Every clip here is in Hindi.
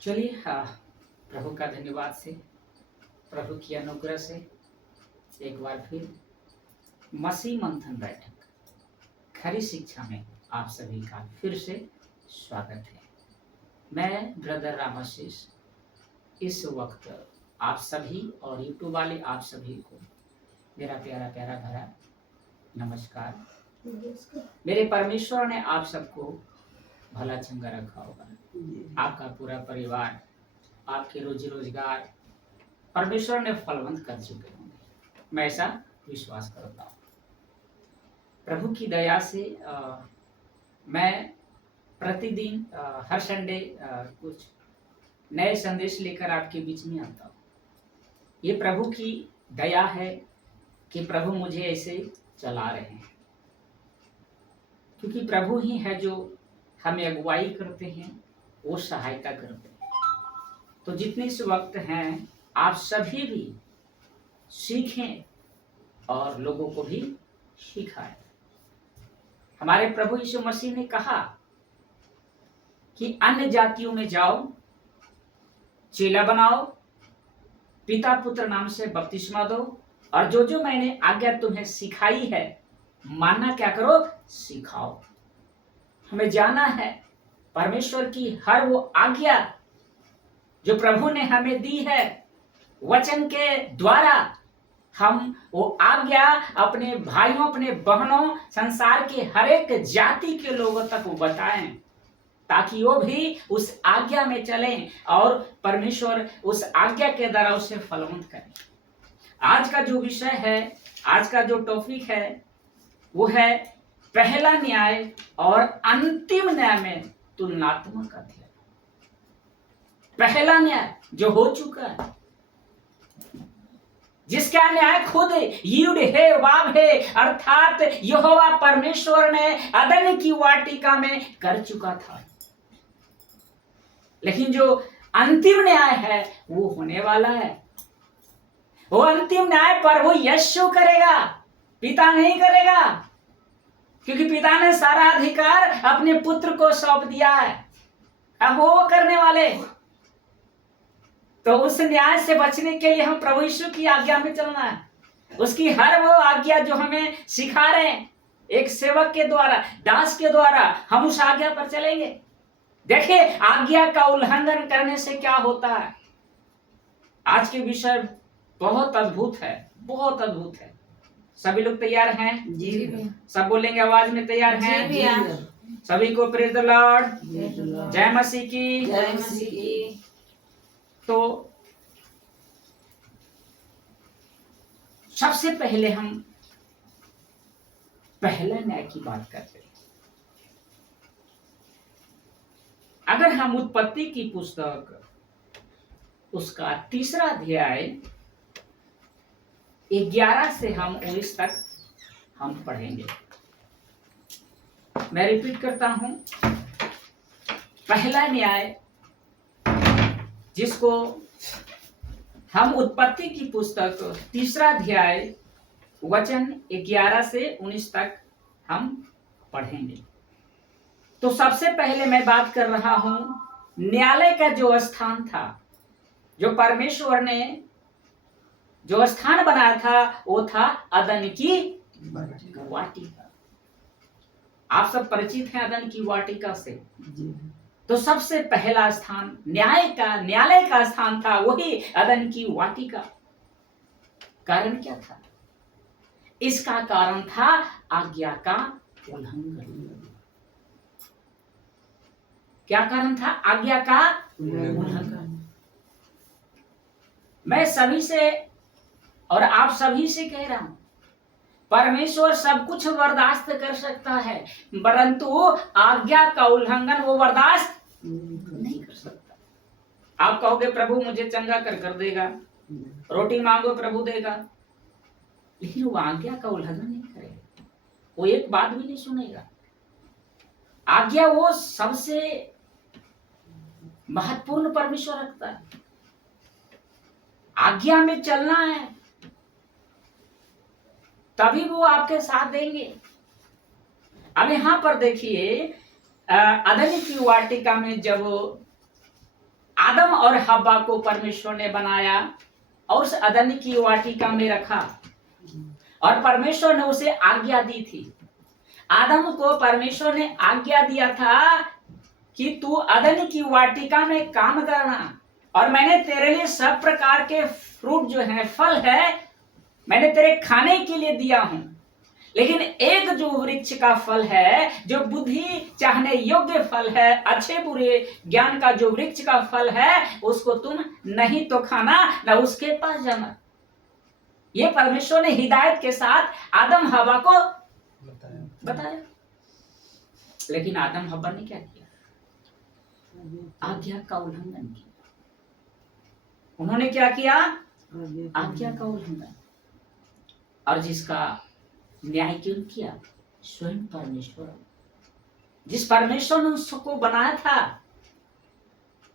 चलिए, प्रभु का धन्यवाद से, प्रभु की अनुग्रह से एक बार फिर मसीह मंथन बैठक खरी शिक्षा में आप सभी का फिर से स्वागत है। मैं ब्रदर रामाशीष इस वक्त आप सभी और यूट्यूब वाले आप सभी को मेरा प्यारा प्यारा भरा नमस्कार। मेरे परमेश्वर ने आप सबको भला चंगा रखा होगा। आपका पूरा परिवार, आपके रोजी रोजगार परमेश्वर ने फलवंत कर चुके होंगे, मैं ऐसा विश्वास करता हूँ। प्रभु की दया से मैं प्रतिदिन हर संडे कुछ नए संदेश लेकर आपके बीच में आता हूँ। ये प्रभु की दया है कि प्रभु मुझे ऐसे चला रहे हैं, क्योंकि प्रभु ही है जो हमें अगुवाई करते हैं, वो सहायता करते हैं। तो जितने इस वक्त हैं आप सभी भी सीखें और लोगों को भी सिखाएं। हमारे प्रभु यीशु मसीह ने कहा कि अन्य जातियों में जाओ, चेला बनाओ, पिता पुत्र नाम से बपतिस्मा दो, और जो जो मैंने आज्ञा तुम्हें सिखाई है मानना क्या करो, सिखाओ। हमें जाना है परमेश्वर की हर वो आज्ञा जो प्रभु ने हमें दी है, वचन के द्वारा हम वो आज्ञा अपने भाइयों, अपने बहनों, संसार के हर एक जाति के लोगों तक वो बताएं, ताकि वो भी उस आज्ञा में चलें और परमेश्वर उस आज्ञा के द्वारा उसे फलवंत करें। आज का जो विषय है, आज का जो टॉपिक है, वो है पहला न्याय और अंतिम न्याय में तुलनात्मक अध्ययन। पहला न्याय जो हो चुका है, जिसका न्याय खुद युड हे वाव है, अर्थात यहोवा परमेश्वर ने अदन की वाटिका में कर चुका था। लेकिन जो अंतिम न्याय है वो होने वाला है। वो अंतिम न्याय प्रभु यीशु करेगा, पिता नहीं करेगा, क्योंकि पिता ने सारा अधिकार अपने पुत्र को सौंप दिया है। अब वो करने वाले, तो उस न्याय से बचने के लिए हम प्रभु यीशु की आज्ञा में चलना है। उसकी हर वो आज्ञा जो हमें सिखा रहे हैं, एक सेवक के द्वारा, दास के द्वारा, हम उस आज्ञा पर चलेंगे। देखिए, आज्ञा का उल्लंघन करने से क्या होता है। आज के विषय बहुत अद्भुत है, बहुत अद्भुत है। सभी लोग तैयार हैं? जी। सब बोलेंगे आवाज में, तैयार हैं? जी। सभी को प्रेज द लॉर्ड, जय मसीह की। जय मसीह की। तो सबसे पहले हम पहले न्याय की बात करते हैं। अगर हम उत्पत्ति की पुस्तक उसका 3रा अध्याय 11 से हम 19 तक हम पढ़ेंगे। मैं रिपीट करता हूं, पहला न्याय जिसको हम उत्पत्ति की पुस्तक 3रा अध्याय वचन 11 से 19 तक हम पढ़ेंगे। तो सबसे पहले मैं बात कर रहा हूं न्यायालय का जो स्थान था, जो परमेश्वर ने जो स्थान बनाया था, वो था अदन की वाटिका। आप सब परिचित हैं अदन की वाटिका से। तो सबसे पहला स्थान न्यायालय का स्थान था, वही अदन की वाटिका। कारण क्या था? इसका कारण था आज्ञा का उल्लंघन। क्या कारण था? आज्ञा का उल्लंघन। मैं सभी से और आप सभी से कह रहा हूं, परमेश्वर सब कुछ बर्दाश्त कर सकता है, परंतु आज्ञा का उल्लंघन वो बर्दाश्त नहीं कर सकता। आप कहोगे प्रभु मुझे चंगा कर देगा, रोटी मांगो प्रभु देगा, लेकिन वो आज्ञा का उल्लंघन नहीं करेगा, वो एक बात भी नहीं सुनेगा। आज्ञा वो सबसे महत्वपूर्ण परमेश्वर रखता है। आज्ञा में चलना है, तभी वो आपके साथ देंगे। अब यहां पर देखिए, अदन की वाटिका में जब आदम और हव्वा को परमेश्वर ने बनाया और उस अदन की वाटिका में रखा और परमेश्वर ने उसे आज्ञा दी थी। आदम को परमेश्वर ने आज्ञा दिया था कि तू अदन की वाटिका में काम करना और मैंने तेरे लिए सब प्रकार के फ्रूट जो है, फल है, मैंने तेरे खाने के लिए दिया हूं। लेकिन एक जो वृक्ष का फल है, जो बुद्धि चाहने योग्य फल है, अच्छे बुरे ज्ञान का जो वृक्ष का फल है, उसको तुम नहीं तो खाना, न उसके पास जाना। ये परमेश्वर ने हिदायत के साथ आदम हवा को बताया। लेकिन आदम हवा ने क्या किया? आज्ञा का उल्लंघन किया। उन्होंने क्या किया? आज्ञा का उल्लंघन। और जिसका न्याय क्यों किया? स्वयं परमेश्वर। जिस परमेश्वर ने उसको बनाया था,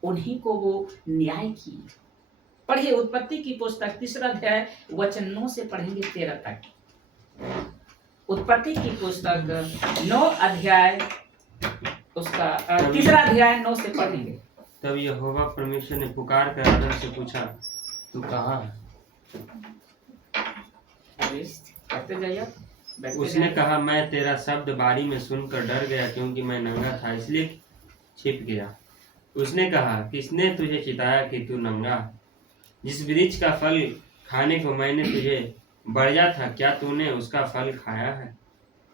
उन्हीं को वो न्याय किए। पढ़िए उत्पत्ति की पुस्तक 3 अध्याय वचन 9 से पढ़ेंगे 13 तक। उत्पत्ति की पुस्तक 9 अध्याय उसका 3 अध्याय 9 से पढ़ेंगे। तब यहोवा परमेश्वर ने पुकार कर आदम से पूछा, तू कहाँ है? करते जाइए। उसने कहा, मैं तेरा शब्द बारी में सुनकर डर गया, क्योंकि मैं नंगा था इसलिए छिप गया। उसने कहा, किसने तुझे चिताया कि तू नंगा? जिस वृक्ष का फल खाने को मैंने तुझे बरजा था, क्या तूने उसका फल खाया है?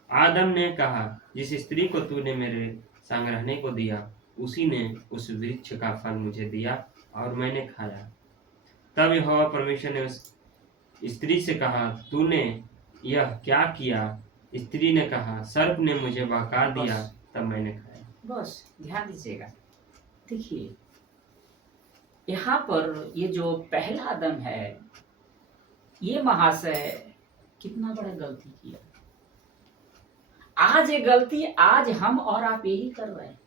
आदम ने कहा, जिस स्त्री को तूने मेरे संग रहने को दिया, उसी ने उस वृक्ष का फल मुझे दिया और मैंने खाया। तब यहोवा परमेश्वर ने उस स्त्री से कहा, तूने यह क्या किया? स्त्री ने कहा, सर्प ने मुझे बहका दिया, तब मैंने खाया। बस ध्यान दीजिएगा। देखिए यहाँ पर ये जो पहला आदम है, ये महाशय कितना बड़ा गलती किया। आज ये गलती आज हम और आप यही कर रहे हैं।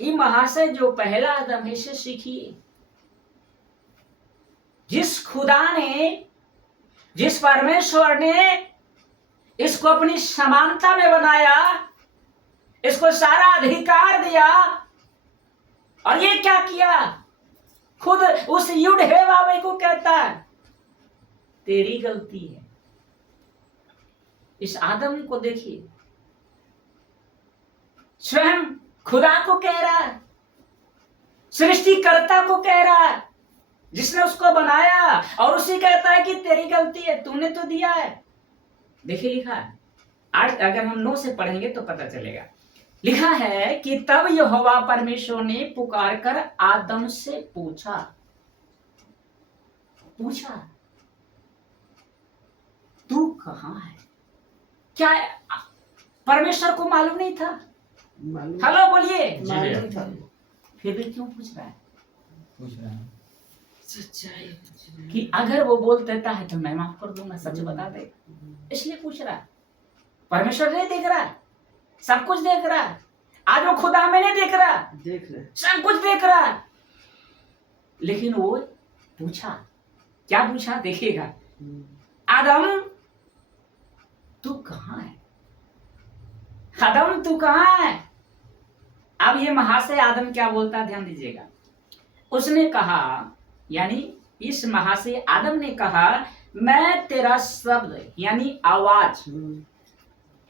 ये महाशय जो पहला आदम है, इससे सीखिए। जिस खुदा ने, जिस परमेश्वर ने इसको अपनी समानता में बनाया, इसको सारा अधिकार दिया, और ये क्या किया? खुद उस युड हे वावे को कहता है, तेरी गलती है। इस आदम को देखिए, स्वयं खुदा को कह रहा है, सृष्टिकर्ता को कह रहा है, जिसने उसको बनाया, और उसी कहता है कि तेरी गलती है, तूने तो दिया है। देखिए लिखा है, आज अगर हम 9 से पढ़ेंगे तो पता चलेगा। लिखा है कि तब यहोवा परमेश्वर ने पुकार कर आदम से पूछा, तू कहाँ है? क्या परमेश्वर को मालूम नहीं था? हेलो बोलिए। फिर भी क्यों पूछ रहा है? सच्चाई कि अगर वो बोल देता है तो मैं माफ कर दूंगा, सच बता दे, इसलिए पूछ रहा है। परमेश्वर नहीं देख रहा, सब कुछ देख रहा है। आज वो खुदा में नहीं देख रहा, सब कुछ देख रहा है, लेकिन वो पूछा। क्या पूछा? देखिएगा, आदम तू कहाँ है? आदम तू कहाँ है? अब ये महाशय आदम क्या बोलता, ध्यान दीजिएगा। उसने कहा, यानी इस महाशय आदम ने कहा, मैं तेरा शब्द यानी आवाज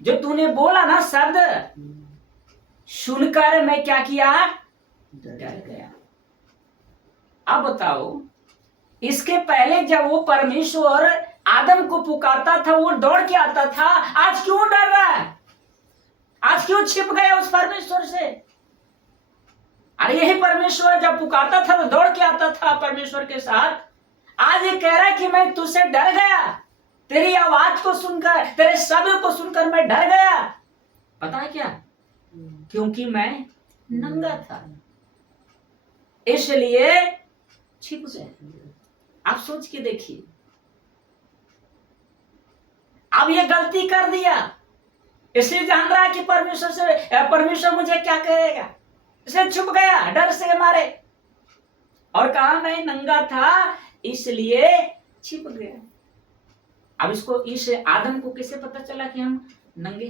जो तूने बोला ना, शब्द सुनकर मैं क्या किया? डर गया। अब बताओ, इसके पहले जब वो परमेश्वर आदम को पुकारता था, वो दौड़ के आता था, आज क्यों डर रहा है? आज क्यों छिप गया उस परमेश्वर से? अरे यही परमेश्वर जब पुकारता था तो दौड़ के आता था परमेश्वर के साथ। आज ये कह रहा है कि मैं तुझसे डर गया, तेरी आवाज को सुनकर, तेरे शब्द को सुनकर मैं डर गया। पता है क्या? क्योंकि मैं नंगा था, इसलिए छिप गया। आप सोच के देखिए, अब ये गलती कर दिया, इसलिए जान रहा है कि परमेश्वर मुझे क्या कहेगा, इसलिए छुप गया डर से मारे, और कहा मैं नंगा था इसलिए छिप गया। अब इसको, इस आदम को कैसे पता चला कि हम नंगे?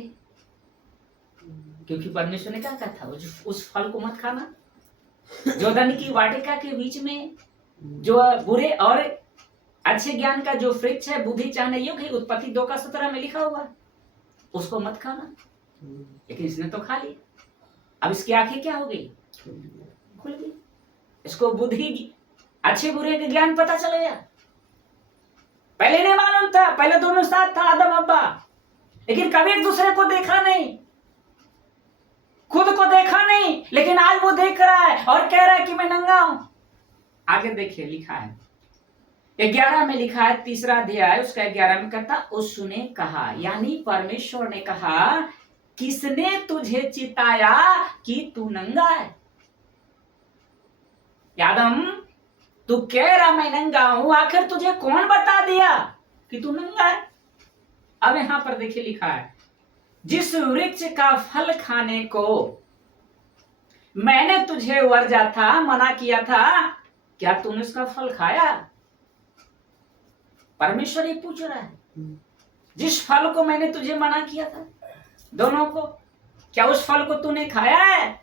क्योंकि परमेश्वर ने क्या कहा था, उस फल को मत खाना। जो धन की वाटिका के बीच में जो बुरे और अच्छे ज्ञान का जो वृक्ष है, बुद्धि चाहने योग्य है, उत्पत्ति 2:17 में लिखा हुआ, उसको मत खाना। लेकिन इसने तो खा लिया। अब इसकी आंखें क्या हो गई? खुल गई। इसको बुद्धि, अच्छे बुरे के ज्ञान पता चल गया। पहले नहीं मालूम था, पहले दोनों साथ था आदम हव्वा, लेकिन कभी एक दूसरे को देखा नहीं, खुद को देखा नहीं, लेकिन आज वो देख रहा है और कह रहा है कि मैं नंगा हूं। आगे देखिए लिखा है 11 में लिखा है, 3रा अध्याय उसका 11 में कहता, उसने कहा, यानी परमेश्वर ने कहा, किसने तुझे चिताया कि तू नंगा है? आदम तू कह रहा मैं नंगा हूं, आखिर तुझे कौन बता दिया कि तू नंगा है? अब यहां पर देखिए लिखा है, जिस वृक्ष का फल खाने को मैंने तुझे वर्जा था, मना किया था, क्या तूने उसका फल खाया? परमेश्वर ये पूछ रहा है, जिस फल को मैंने तुझे मना किया था दोनों को, क्या उस फल को तूने खाया है?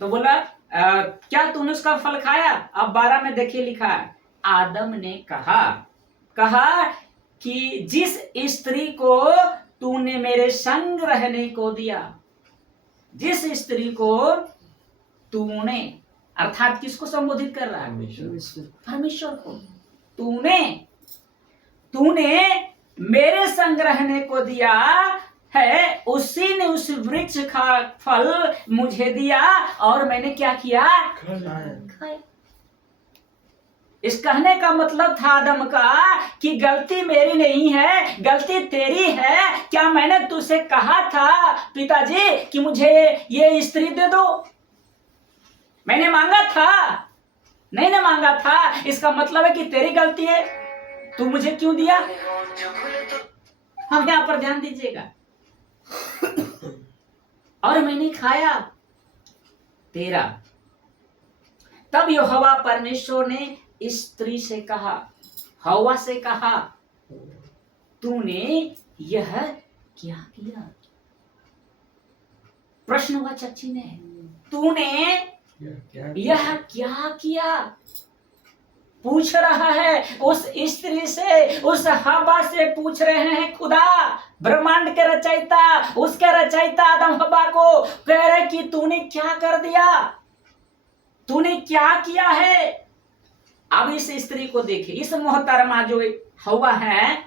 तो बोला क्या तूने उसका फल खाया? अब 12 में देखिए लिखा है, आदम ने कहा कि जिस स्त्री को तूने मेरे संग रहने को दिया, जिस स्त्री को तूने, अर्थात किसको संबोधित कर रहा है? परमेश्वर को। तूने मेरे संग रहने को दिया है, उसी ने उस वृक्ष का फल मुझे दिया और मैंने क्या किया? खाया। इस कहने का मतलब था आदम का कि गलती मेरी नहीं है, गलती तेरी है। क्या मैंने तुझसे कहा था पिताजी कि मुझे ये स्त्री दे दो? मैंने मांगा था? नहीं ना मांगा था। इसका मतलब है कि तेरी गलती है, तू मुझे क्यों दिया? हम यहां पर ध्यान दीजिएगा। और मैंने खाया तेरा। तब यहोवा परमेश्वर ने स्त्री से कहा, हवा से कहा, तूने यह क्या किया? प्रश्नवाचक चिन्ह है। तूने यह क्या किया? पूछ रहा है उस स्त्री से, उस हवा से पूछ रहे हैं खुदा, ब्रह्मांड के रचयिता, उसके रचयिता आदम हवा को कह रहे कि तूने क्या कर दिया, तूने क्या किया है? अब इस स्त्री को देखिए, इस मोहतरमा जो हवा है,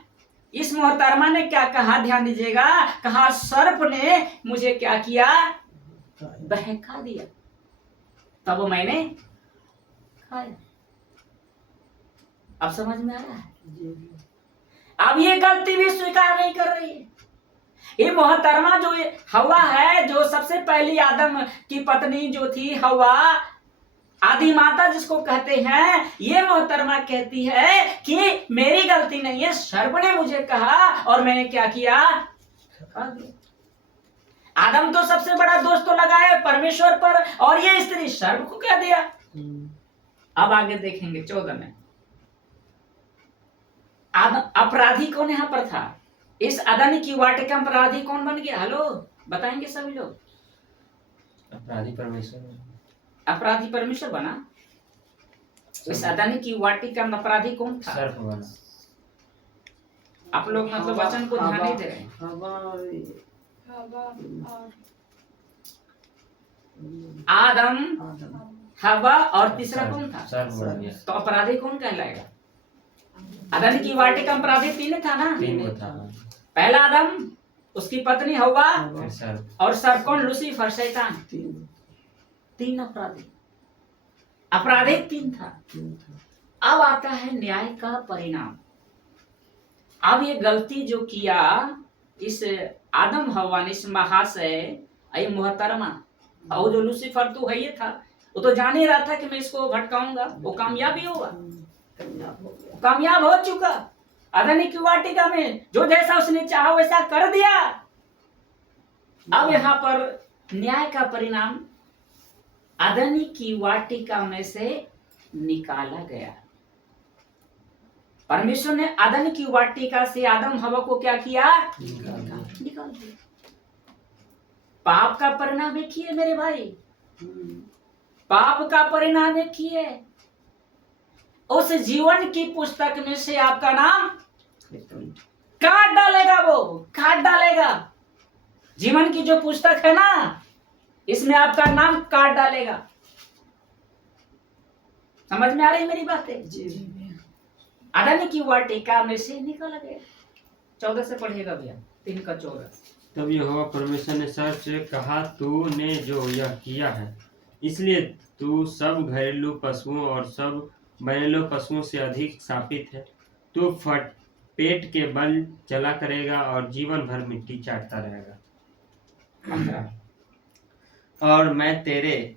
इस मोहतरमा ने क्या कहा? ध्यान दीजिएगा। कहा सर्प ने मुझे क्या किया? बहका दिया, तब मैंने खाया। अब समझ में आ रहा है? अब ये गलती भी स्वीकार नहीं कर रही है। ये मोहतरमा जो हवा है, जो सबसे पहली आदम की पत्नी जो थी हवा, आदि माता जिसको कहते हैं, ये मोहतरमा कहती है कि मेरी गलती नहीं है, सर्प ने मुझे कहा और मैंने क्या किया? आदम तो सबसे बड़ा दोष तो लगाया परमेश्वर पर, और ये स्त्री सर्प को क्या दिया? अब आगे देखेंगे 14 में। अपराधी कौन यहाँ पर था? इस अदन की वाटिका में अपराधी कौन बन गया? हेलो, बताएंगे सभी लोग। अपराधी परमेश्वर। अपराधी परमेश्वर बना। इस अदन की वाटिका में अपराधी कौन था? सर्प बना। आप लोग मतलब वचन को ध्यान नहीं दे रहे। आदम, हवा और तीसरा कौन था? सर्प बन गया। तो अपराधी कौन कहलाएगा? अदन की वाटिका में अपराधी 3 था ना? 3 था। पहला आदम, उसकी पत्नी हवा, फिर सर्प। और सर्प कौन? लूसीफर, शैतान। 3 अपराधी। अपराधी 3 था। अब आता है न्याय का परिणाम। अब ये गलती जो किया इस आदम हवा ने, इस महाशय, ये मोहतरमा, और जो लूसीफर तो है ये था, वो तो जान ही रहा था कि मैं इसको भटकाऊंगा, वो कामयाब ही होगा, कामयाब हो चुका। अदन की वाटिका में जो जैसा उसने चाहा वैसा कर दिया। अब यहाँ पर न्याय का परिणाम अदन की वाटिका में से निकाला गया। परमेश्वर ने अदन की वाटिका से आदम हवा को क्या किया? निकाल दिया। पाप का परिणाम देखिए मेरे भाई, पाप का परिणाम एक ही है, उस जीवन की पुस्तक में से आपका नाम काट डालेगा, वो काट डालेगा। जीवन की जो पुस्तक है ना, इसमें आपका नाम काट डालेगा। समझ में आ रही मेरी बातें? अदन की वाटिका में से निकल गए। 14 से पढ़ेगा भैया, 3 का 14। तब यहोवा परमेश्वर ने सर्प से कहा, तूने जो यह किया है, इसलिए तू सब घरेलू पशुओं और सब बनेलो पशुओं से अधिक शापित है। तू पेट के बल चला करेगा और जीवन भर मिट्टी चाटता रहेगा। 15 और मैं तेरे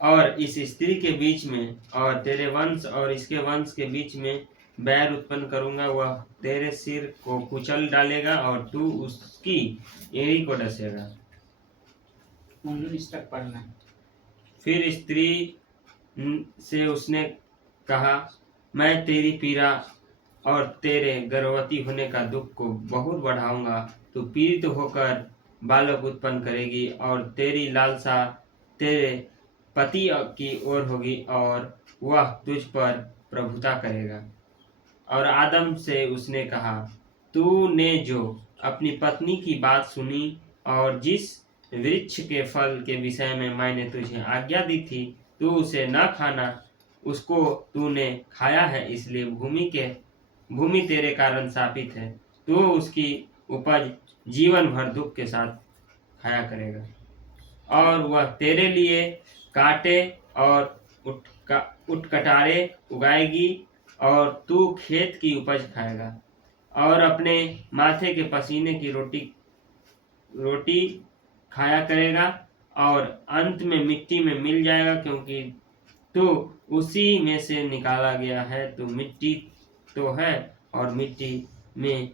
और इस स्त्री के बीच में और तेरे वंश और इसके वंश के बीच में बैर उत्पन्न करूंगा। वह तेरे सिर को कुचल डालेगा और तू उसकी एड़ी को डसेगा। 19 तक पढ़ना। फिर स्त्री से उसने कहा, मैं तेरी पीड़ा और तेरे गर्भवती होने का दुख को बहुत बढ़ाऊंगा। तू पीड़ित होकर बालक उत्पन्न करेगी और तेरी लालसा तेरे पति की ओर होगी और वह तुझ पर प्रभुता करेगा। और आदम से उसने कहा, तूने जो अपनी पत्नी की बात सुनी और जिस वृक्ष के फल के विषय में मैंने तुझे आज्ञा दी थी, तू उसे न खाना, उसको तूने खाया है, इसलिए भूमि तेरे कारण शापित है। तू उसकी उपज जीवन भर दुख के साथ खाया करेगा और वह तेरे लिए कांटे और उटकटारे उगाएगी और तू खेत की उपज खाएगा और अपने माथे के पसीने की रोटी खाया करेगा और अंत में मिट्टी में मिल जाएगा, क्योंकि तू उसी में से निकाला गया है। तू मिट्टी तो है और मिट्टी में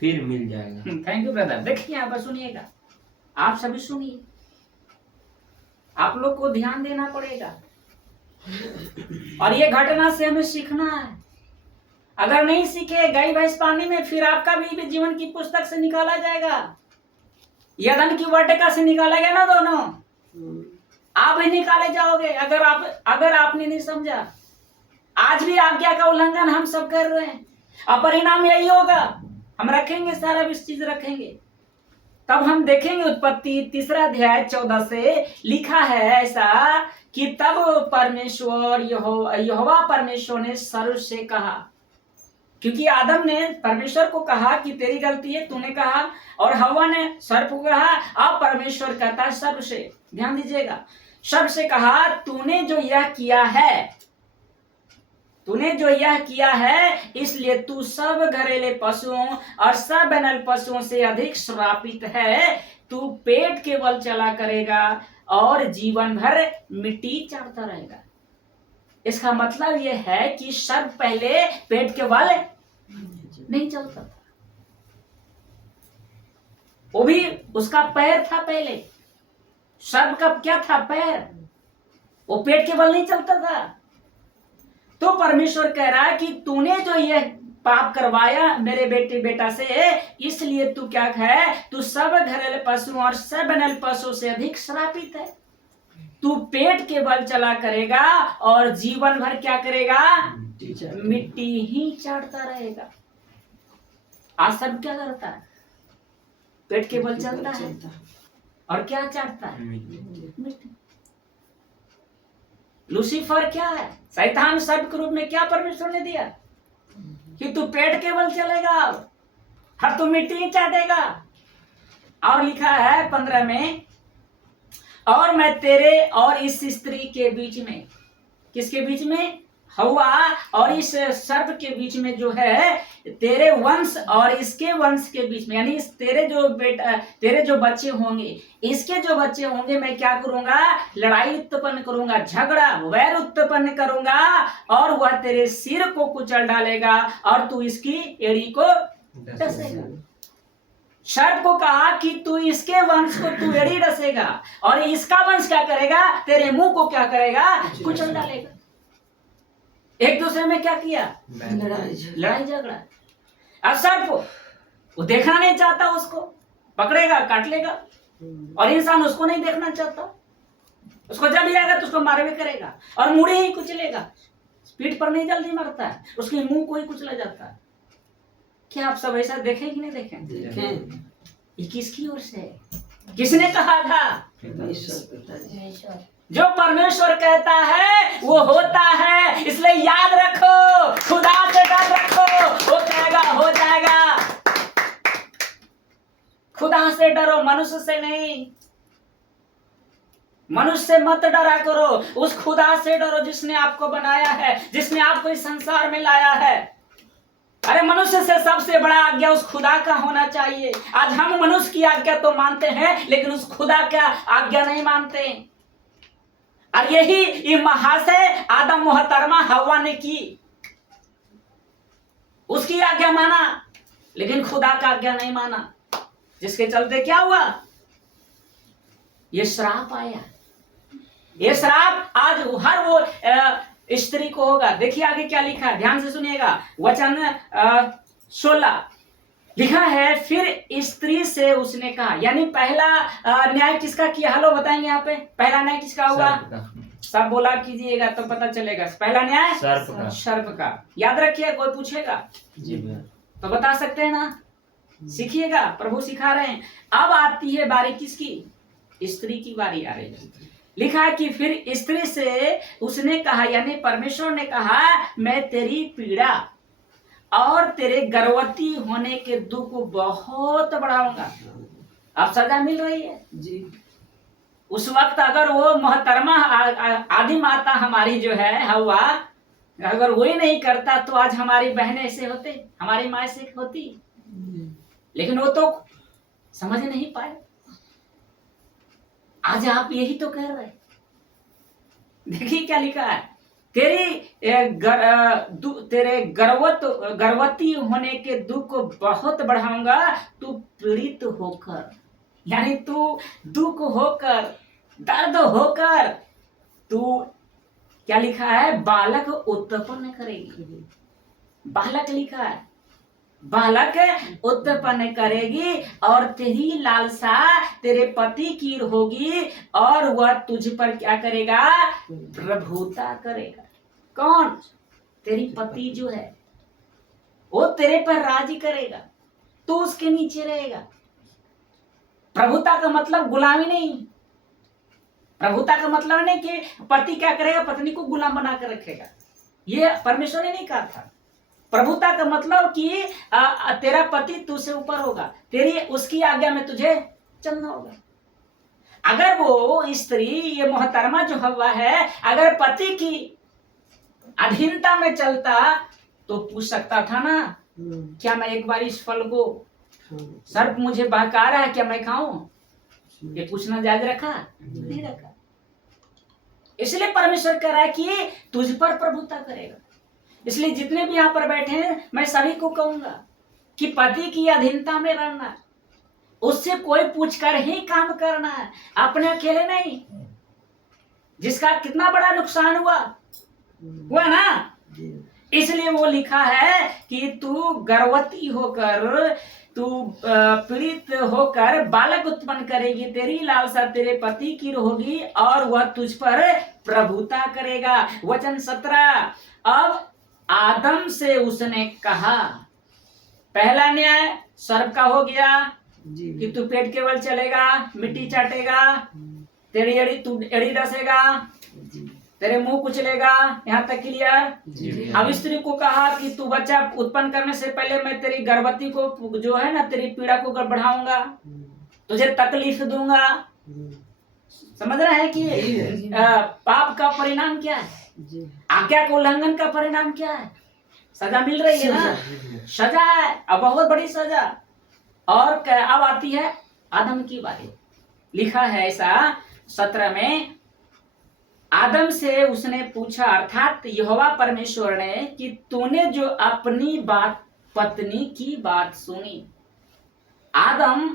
फिर मिल जाएगा। Thank you brother. देखिए यहाँ पर सुनिएगा, आप सभी सुनिए, आप लोग को ध्यान देना पड़ेगा और ये घटना से हमें सीखना है। अगर नहीं सीखे, गाय भैंस पानी में, फिर आपका भी जीवन की पुस्तक से निकाला जाएगा, यदन की वाटिका से निकाला गया ना, दोनों आप भी निकाले जाओगे अगर आपने नहीं समझा। आज भी आज्ञा का उल्लंघन हम सब कर रहे हैं और परिणाम यही होगा। हम रखेंगे सारा इस चीज रखेंगे, तब हम देखेंगे उत्पत्ति 3 अध्याय 14 से लिखा है ऐसा कि तब यहोवा परमेश्वर ने सर्प से कहा, क्योंकि आदम ने परमेश्वर को कहा कि तेरी गलती है, तूने कहा, और हवा ने सर्प को कहा। अब परमेश्वर कहता है सर्प से, ध्यान दीजिएगा, सर्प से कहा, तूने जो यह किया है इसलिए तू सब घरेले पशुओं और सब बनल पशुओं से अधिक श्रापित है। तू पेट के बल चला करेगा और जीवन भर मिट्टी चाटता रहेगा। इसका मतलब यह है कि सर्प पहले पेट के बल नहीं चलता था, वो भी उसका पैर था पहले। सर्प का क्या था? पैर। वो पेट के बल नहीं चलता था। तो परमेश्वर कह रहा है कि तूने जो ये पाप करवाया मेरे बेटा से, इसलिए तू क्या है, तू सब घरेलू पशु और सब बनल पशु से अधिक श्रापित है। तू पेट के बल चला करेगा और जीवन भर क्या करेगा? मिट्टी ही चाटता रहेगा। आज सब क्या करता है? पेट के बल चलता है और क्या चाटता है? मिट्टी। लूसीफर क्या है? शैतान सर्प के रूप में क्या परमेश्वर ने दिया कि तू पेट के बल चलेगा हर तू मिट्टी ही चाटेगा। और लिखा है 15 में, और मैं तेरे और इस स्त्री के बीच में, किसके बीच में? हवा और इस सर्प के बीच में जो है, तेरे वंश और इसके वंश के बीच में, यानी तेरे जो बच्चे होंगे, इसके जो बच्चे होंगे, मैं क्या करूंगा? लड़ाई उत्पन्न करूंगा, झगड़ा वैर उत्पन्न करूंगा और वह तेरे सिर को कुचल डालेगा और तू इसकी एड़ी को डसेगा। सर्प को कहा कि तू इसके वंश को तू एड़ी डसेगा और इसका वंश क्या करेगा? तेरे मुंह को क्या करेगा? कुचल डालेगा। एक दूसरे में क्या किया? लड़ाई झगड़ा। अब सर्प वो देखना नहीं चाहता, उसको पकड़ेगा, काट लेगा, और इंसान उसको नहीं देखना चाहता। उसको जब भी आएगा तो उसको मार भी करेगा और मुड़े ही कुचलेगा। पीठ पर नहीं जल्दी मरता है, उसके मुंह को ही कुचला जाता है। क्या आप सब ऐसा देखें कि नहीं देखें? देखें। ये किसकी ओर से है? किसने कहा था? परमेश्वर पिताजी। जो परमेश्वर कहता है वो होता है, इसलिए याद रखो, खुदा से डर रखो, वो कहेगा हो जाएगा। खुदा से डरो, मनुष्य से नहीं। मनुष्य से मत डरा करो, उस खुदा से डरो जिसने आपको बनाया है, जिसने आपको इस संसार में लाया है। अरे मनुष्य से सबसे बड़ा आज्ञा उस खुदा का होना चाहिए। आज हम मनुष्य की आज्ञा तो मानते हैं, लेकिन उस खुदा का आज्ञा नहीं मानते। और यही महाशय आदम मोहतरमा हवा ने की, उसकी आज्ञा माना, लेकिन खुदा का आज्ञा नहीं माना, जिसके चलते क्या हुआ? ये श्राप आया। ये श्राप आज हर वो स्त्री को होगा। देखिए आगे क्या लिखा है, ध्यान से सुनिएगा। वचन 16 लिखा है, फिर स्त्री से उसने कहा, यानी पहला न्याय किसका किया? हेलो बताएंगे यहाँ पे पहला न्याय किसका हुआ? सब बोला कीजिएगा तो पता चलेगा। पहला न्याय सर्प का। याद रखिए, कोई पूछेगा जी तो बता सकते हैं ना, सीखिएगा, प्रभु सिखा रहे हैं। अब आती है बारी किसकी? स्त्री की बारी आ रही है। लिखा है कि फिर स्त्री से उसने कहा, यानी परमेश्वर ने कहा, मैं तेरी पीड़ा और तेरे गर्भवती होने के दुख को बहुत बढ़ाऊंगा। अब सजा मिल रही है जी। उस वक्त अगर वो मोहतरमा आदि माता हमारी जो है हवा, अगर वही नहीं करता तो आज हमारी बहनें ऐसे होते, हमारी माँ ऐसे होती, लेकिन वो तो समझ नहीं पाए। आज आप यही तो कह रहे। देखिए क्या लिखा है, तेरे गर्भवती होने के दुख को बहुत बढ़ाऊंगा, तू पीड़ित होकर, यानी तू दुख होकर, दर्द होकर, तू क्या लिखा है, बालक उत्पन्न करेगी। बालक लिखा है, बालक उत्पन्न करेगी और तेरी लालसा तेरे पति की होगी और वह तुझ पर क्या करेगा? प्रभुता करेगा। कौन? तेरी पति जो है वो तेरे पर राज करेगा, तू उसके नीचे रहेगा। प्रभुता का मतलब गुलामी नहीं। प्रभुता का मतलब नहीं कि पति क्या करेगा, पत्नी को गुलाम बना कर रखेगा। ये परमेश्वर ने नहीं कहा था। प्रभुता का मतलब कि तेरा पति तुझसे ऊपर होगा, तेरी उसकी आज्ञा में तुझे चलना होगा। अगर वो स्त्री, ये मोहतरमा जो हवा है, अगर पति की अधीनता में चलता तो पूछ सकता था ना, क्या मैं एक बार इस फल को, सर्प मुझे बहका रहा है, क्या मैं खाऊं? ये पूछना जायज रखा? नहीं रखा। इसलिए परमेश्वर कह रहा है कि तुझ पर प्रभुता करेगा। इसलिए जितने भी यहाँ पर बैठे हैं, मैं सभी को कहूंगा कि पति की अधीनता में रहना, उससे कोई पूछकर ही काम करना है, अपने अकेले नहीं। जिसका कितना बड़ा नुकसान हुआ ना, इसलिए वो लिखा है कि तू गर्भवती होकर, तू पीड़ित होकर बालक उत्पन्न करेगी, तेरी लालसा तेरे पति की होगी और वह तुझ पर प्रभुता करेगा। वचन 17, अब आदम से उसने कहा, पहला न्याय सर्प का हो गया कि तू पेट केवल चलेगा, मिट्टी चाटेगा, तेरी एड़ी तू एड़ी डसेगा, तेरे मुंह कुचलेगा। यहाँ तक क्लियर? अब स्त्री को कहा कि तू बच्चा उत्पन्न करने से पहले मैं तेरी गर्भवती को जो है ना, तेरी पीड़ा को बढ़ाऊंगा, तुझे तकलीफ दूंगा। समझ रहे हैं कि पाप का परिणाम क्या है, आज्ञा के उल्लंघन का परिणाम क्या है? सजा मिल रही है ना, सजा है, अब बहुत बड़ी सजा। और अब आती है आदम की बारी। लिखा है ऐसा 17 में, आदम से उसने पूछा, अर्थात यहोवा परमेश्वर ने, कि तूने जो अपनी बात पत्नी की बात सुनी। आदम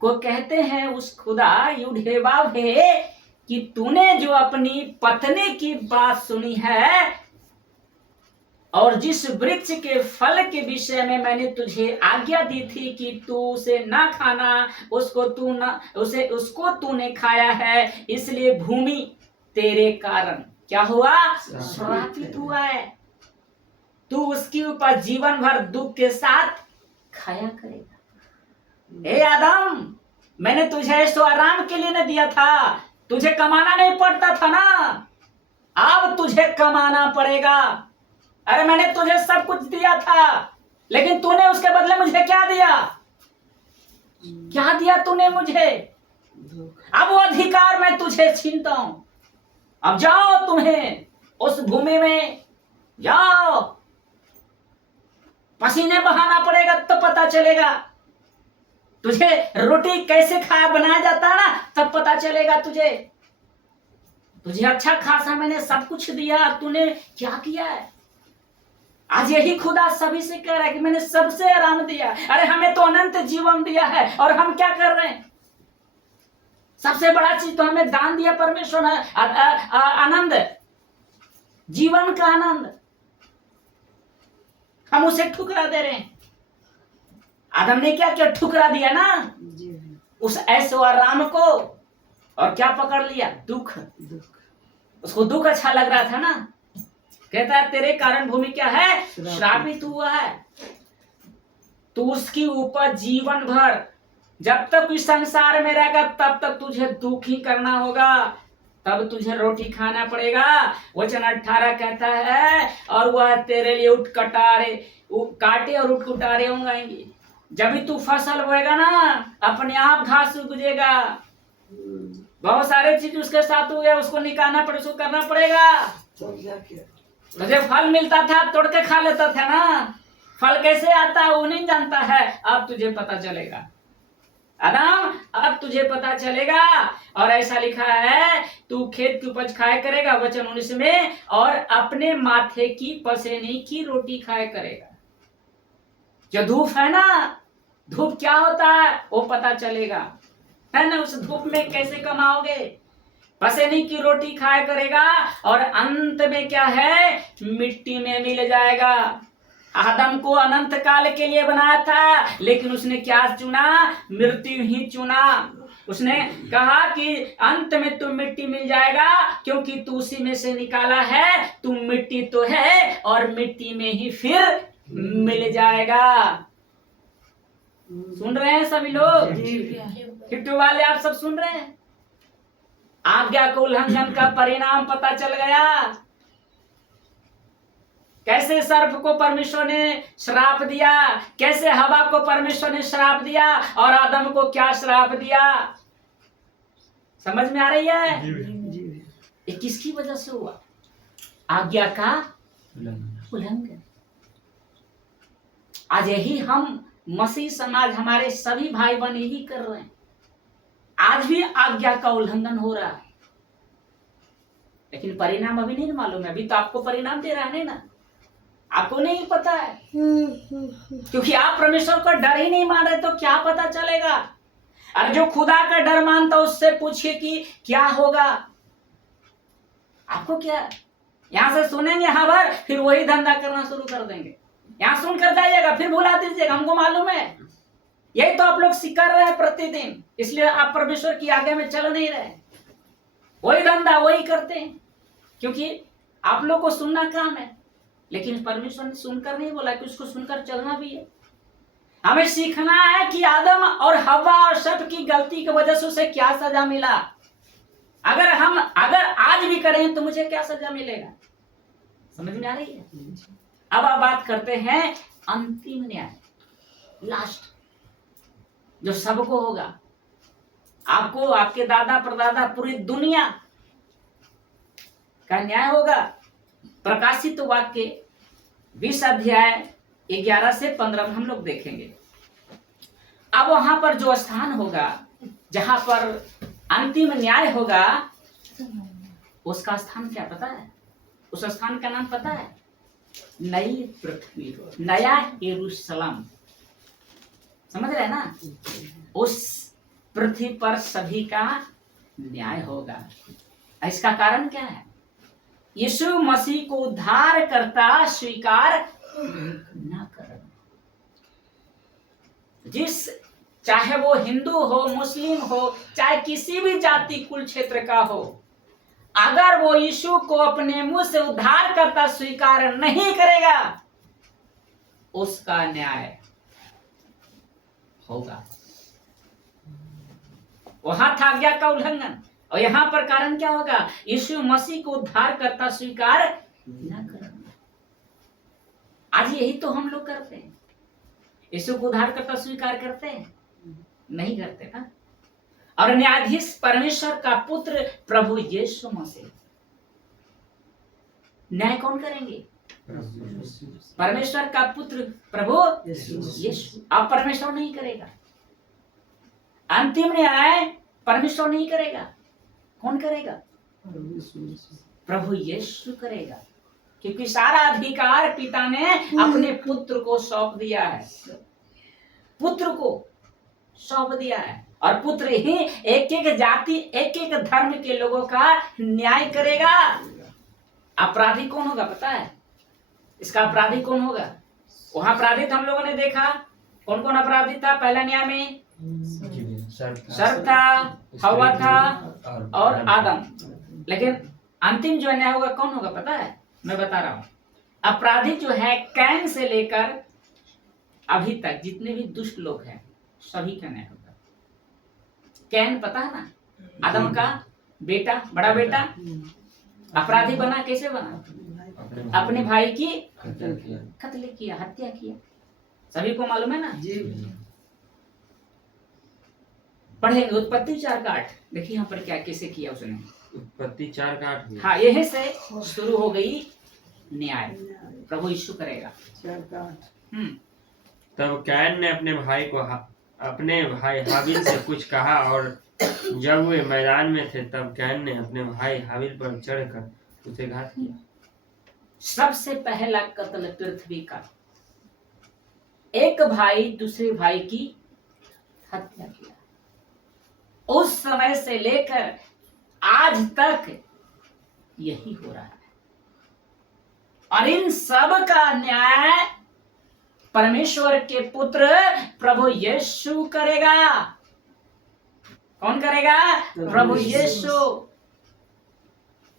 को कहते हैं उस खुदा युद्धेवाव है कि तूने जो अपनी पत्नी की बात सुनी है, और जिस वृक्ष के फल के विषय में मैंने तुझे आज्ञा दी थी कि तू उसे ना खाना, उसको तूने खाया है, इसलिए भूमि तेरे कारण क्या हुआ? श्रापित हुआ है। तू उसकी ऊपर जीवन भर दुख के साथ खाया करेगा। हे आदम, मैंने तुझे ऐसो आराम के लिए न दिया था, तुझे कमाना नहीं पड़ता था ना, अब तुझे कमाना पड़ेगा। अरे मैंने तुझे सब कुछ दिया था, लेकिन तूने उसके बदले मुझे क्या दिया? क्या दिया तूने मुझे? अब वो अधिकार मैं तुझे छीनता हूं। अब जाओ, तुम्हें उस भूमि में जाओ, पसीने बहाना पड़ेगा तो पता चलेगा। तुझे रोटी कैसे खाया बनाया जाता है ना, तब पता चलेगा तुझे। तुझे अच्छा खासा मैंने सब कुछ दिया, तूने क्या किया है? आज यही खुदा सभी से कह रहा है कि मैंने सबसे आराम दिया। अरे हमें तो अनंत जीवन दिया है, और हम क्या कर रहे हैं? सबसे बड़ा चीज तो हमें दान दिया परमेश्वर ने, आनंद, जीवन का आनंद। हम उसे ठुकरा दे रहे हैं। आदम ने क्या किया? ठुकरा दिया ना उस ऐसो आराम को, और क्या पकड़ लिया? दुख। उसको दुख अच्छा लग रहा था ना। कहता है तेरे कारण भूमि क्या है? श्रापित हुआ है। तू उसकी ऊपर जीवन भर, जब तक इस संसार में रहेगा तब तक तुझे दुख ही करना होगा, तब तुझे रोटी खाना पड़ेगा। वचन 18 कहता है, और वह तेरे लिए काटे और उठ कुटारे उगाएंगे। जब भी तू फसल बोएगा ना, अपने आप घास उगेगा। बहुत सारे चीज उसके साथ हुए, उसको निकालना पड़ेगा, उसको करना पड़ेगा। तुझे फल मिलता था, तोड़ के खा लेता था ना। फल कैसे आता है वो नहीं जानता है, अब तुझे पता चलेगा। आदम, अब तुझे पता चलेगा। और ऐसा लिखा है, तू खेत की उपज खाया करेगा, वचन 19 में, और अपने माथे की पसेने की रोटी खाया करेगा। जो धूप है ना, धूप क्या होता है वो पता चलेगा, है ना। उस धूप में कैसे कमाओगे? पसेने की रोटी खाया करेगा, और अंत में क्या है? मिट्टी में मिल जाएगा। आदम को अनंत काल के लिए बनाया था, लेकिन उसने क्या चुना? मृत्यु ही चुना। उसने कहा कि अंत में तू मिट्टी मिल जाएगा, क्योंकि तू उसी में से निकाला है, तू मिट्टी तो है, और मिट्टी में ही फिर मिल जाएगा। सुन रहे हैं सभी लोग? किट्टू वाले आप सब सुन रहे हैं? आज्ञा को उल्लंघन का परिणाम पता चल गया। कैसे सर्प को परमेश्वर ने श्राप दिया, कैसे हवा को परमेश्वर ने श्राप दिया, और आदम को क्या श्राप दिया? समझ में आ रही है? ये किसकी वजह से हुआ? आज्ञा का उल्लंघन। आज यही हम मसीह समाज, हमारे सभी भाई बहन यही कर रहे हैं। आज भी आज्ञा का उल्लंघन हो रहा है, लेकिन परिणाम अभी नहीं मालूम है। अभी तो आपको परिणाम दे रहा है ना, आपको नहीं पता है, क्योंकि आप परमेश्वर का डर ही नहीं मान रहे, तो क्या पता चलेगा? अरे जो खुदा का डर मानता उससे पूछिए कि क्या होगा। आपको क्या, यहां से सुनेंगे खबर, फिर वही धंधा करना शुरू कर देंगे। यहां सुनकर जाइएगा, फिर भुला दीजिएगा, हमको मालूम है। यही तो आप लोग कर रहे हैं प्रतिदिन, इसलिए आप परमेश्वर की आगे में चल नहीं रहे। वही धंधा वही करते हैं, क्योंकि आप लोग को सुनना काम है, लेकिन परमेश्वर ने सुनकर नहीं बोला कि उसको सुनकर चलना भी है। हमें सीखना है कि आदम और हवा और सर्प की गलती की वजह से उसे क्या सजा मिला। अगर आज भी करें तो मुझे क्या सजा मिलेगा? समझ में आ रही है? अब आप बात करते हैं अंतिम न्याय, लास्ट, जो सबको होगा। आपको, आपके दादा परदादा, पूरी दुनिया का न्याय होगा। प्रकाशित वाक्य 20 अध्याय 11 से 15 में हम लोग देखेंगे। अब वहां पर जो स्थान होगा, जहां पर अंतिम न्याय होगा, उसका स्थान क्या पता है? उस स्थान का नाम पता है? नई पृथ्वी, नया यरूशलेम। समझ रहे हैं ना? उस पृथ्वी पर सभी का न्याय होगा। इसका कारण क्या है? यीशु मसीह को उद्धार करता स्वीकार न करना। जिस चाहे वो हिंदू हो, मुस्लिम हो, चाहे किसी भी जाति कुल क्षेत्र का हो, अगर वो यीशु को अपने मुंह से उद्धार करता स्वीकार नहीं करेगा, उसका न्याय होगा। वहां था आज्ञा का उल्लंघन, और यहां पर कारण क्या होगा? यीशु मसीह को उद्धार करता स्वीकार न करना। आज यही तो हम लोग करते हैं। यीशु को उद्धार करता स्वीकार करते हैं? नहीं करते ना। और न्यायाधीश परमेश्वर का पुत्र प्रभु यीशु मसीह, न्याय कौन करेंगे? परमेश्वर का पुत्र प्रभु यीशु। अब परमेश्वर नहीं करेगा, अंतिम न्याय परमेश्वर नहीं करेगा, कौन करेगा? प्रभु यीशु करेगा, क्योंकि सारा अधिकार पिता ने अपने पुत्र को सौंप दिया है। पुत्र को सौंप दिया है, और पुत्र ही एक एक जाति, एक एक धर्म के लोगों का न्याय करेगा। अपराधी कौन होगा पता है? इसका अपराधी कौन होगा? वहां अपराधी हम लोगों ने देखा, कौन कौन अपराधी था पहला न्याय में? सर्प था, हवा था और आदम। लेकिन अंतिम जो न्याय होगा कौन होगा पता है? मैं बता रहा हूं। अपराधी जो है कैन से लेकर अभी तक जितने भी दुष्ट लोग हैं सभी का न्याय होगा। कैन पता है ना, आदम का बेटा, बड़ा बेटा, अपराधी बना। कैसे बना? अपने भाई की कत्ल किया, हत्या किया। सभी को मालूम है ना जी। पढ़ेंगे उत्पत्ति 4:8। देखिए यहाँ पर क्या कैसे किया उसने। उत्पत्ति 4:8। हाँ, यही से शुरू हो गई न्याय। प्रभु यीशु करेगा 4:8। तब कैन ने अपने भाई हाबिल से कुछ कहा, और जब वे मैदान में थे तब कैन ने अपने भाई हाबिल पर चढ़कर उसे घात किया। सबसे पहला कत्ल पृथ्वी का, एक भाई दूसरे भाई की हत्या किया। उस समय से लेकर आज तक यही हो रहा है, और इन सब का न्याय परमेश्वर के पुत्र प्रभु यीशु करेगा। कौन करेगा? प्रभु यीशु।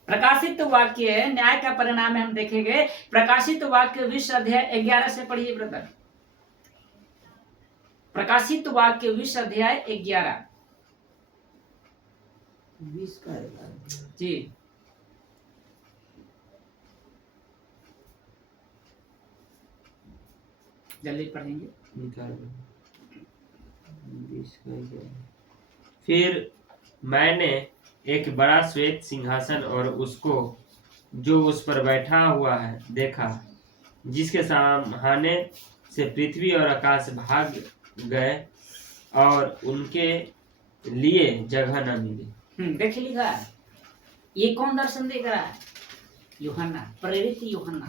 प्रकाशित वाक्य न्याय का परिणाम हम देखेंगे। प्रकाशित वाक्य 20:11 से पढ़िए ब्रदर। प्रकाशित वाक्य 20:11 जी। जल्दी पढ़ेंगे। फिर मैंने एक बड़ा श्वेत सिंहासन और उसको जो उस पर बैठा हुआ है देखा, जिसके सामने से पृथ्वी और आकाश भाग गए और उनके लिए जगह न मिली। देखिए लिखा है, ये कौन दर्शन देख रहा है? यूहन्ना, प्रेरित यूहन्ना,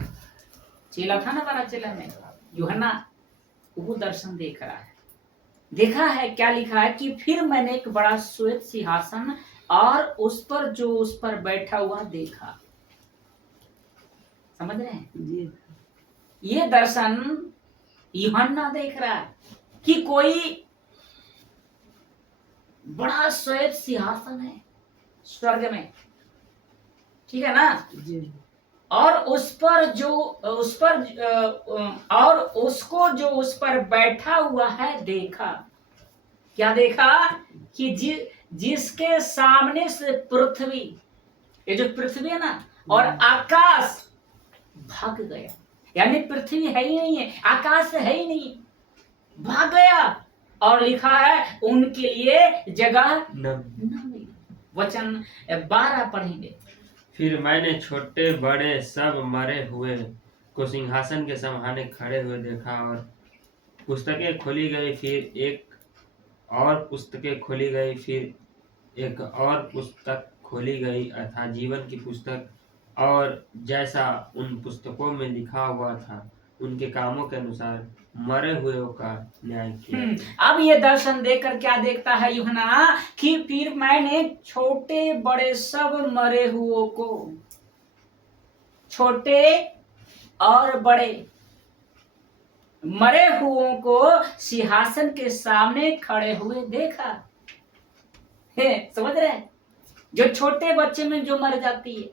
चेला था ना बड़ा चेला में, यूहन्ना वो दर्शन देख रहा है। देखा है क्या लिखा है कि फिर मैंने एक बड़ा श्वेत सिंहासन और उस पर जो उस पर बैठा हुआ देखा। समझ रहे हैं? ये दर्शन यूहन्ना देख रहा है कि कोई बड़ा श्वेत सिंहासन है स्वर्ग में, ठीक है ना जी। और उसको जो उस पर बैठा हुआ है देखा। क्या देखा? कि जिसके सामने से पृथ्वी, ये जो पृथ्वी है ना, और आकाश भाग गया। यानी पृथ्वी है ही नहीं है, आकाश है ही नहीं, भाग गया। और लिखा है उनके लिए जगह न मिली। वचन 12 पढ़ेंगे। फिर मैंने छोटे बड़े सब मरे हुए को सिंहासन के सामने खड़े हुए देखा, और पुस्तकें खोली गई। फिर एक और पुस्तकें खोली गई, फिर एक और पुस्तक खोली गई, अर्थात जीवन की पुस्तक। और जैसा उन पुस्तकों में लिखा हुआ था उनके कामों के अनुसार मरे हुए का न्याय किया। अब ये दर्शन देखकर क्या देखता है यूहन्ना? कि फिर मैंने छोटे बड़े सब मरे हुओं को छोटे और बड़े मरे हुओं को सिंहासन के सामने खड़े हुए देखा। समझ रहे हैं? जो छोटे बच्चे में जो मर जाती है,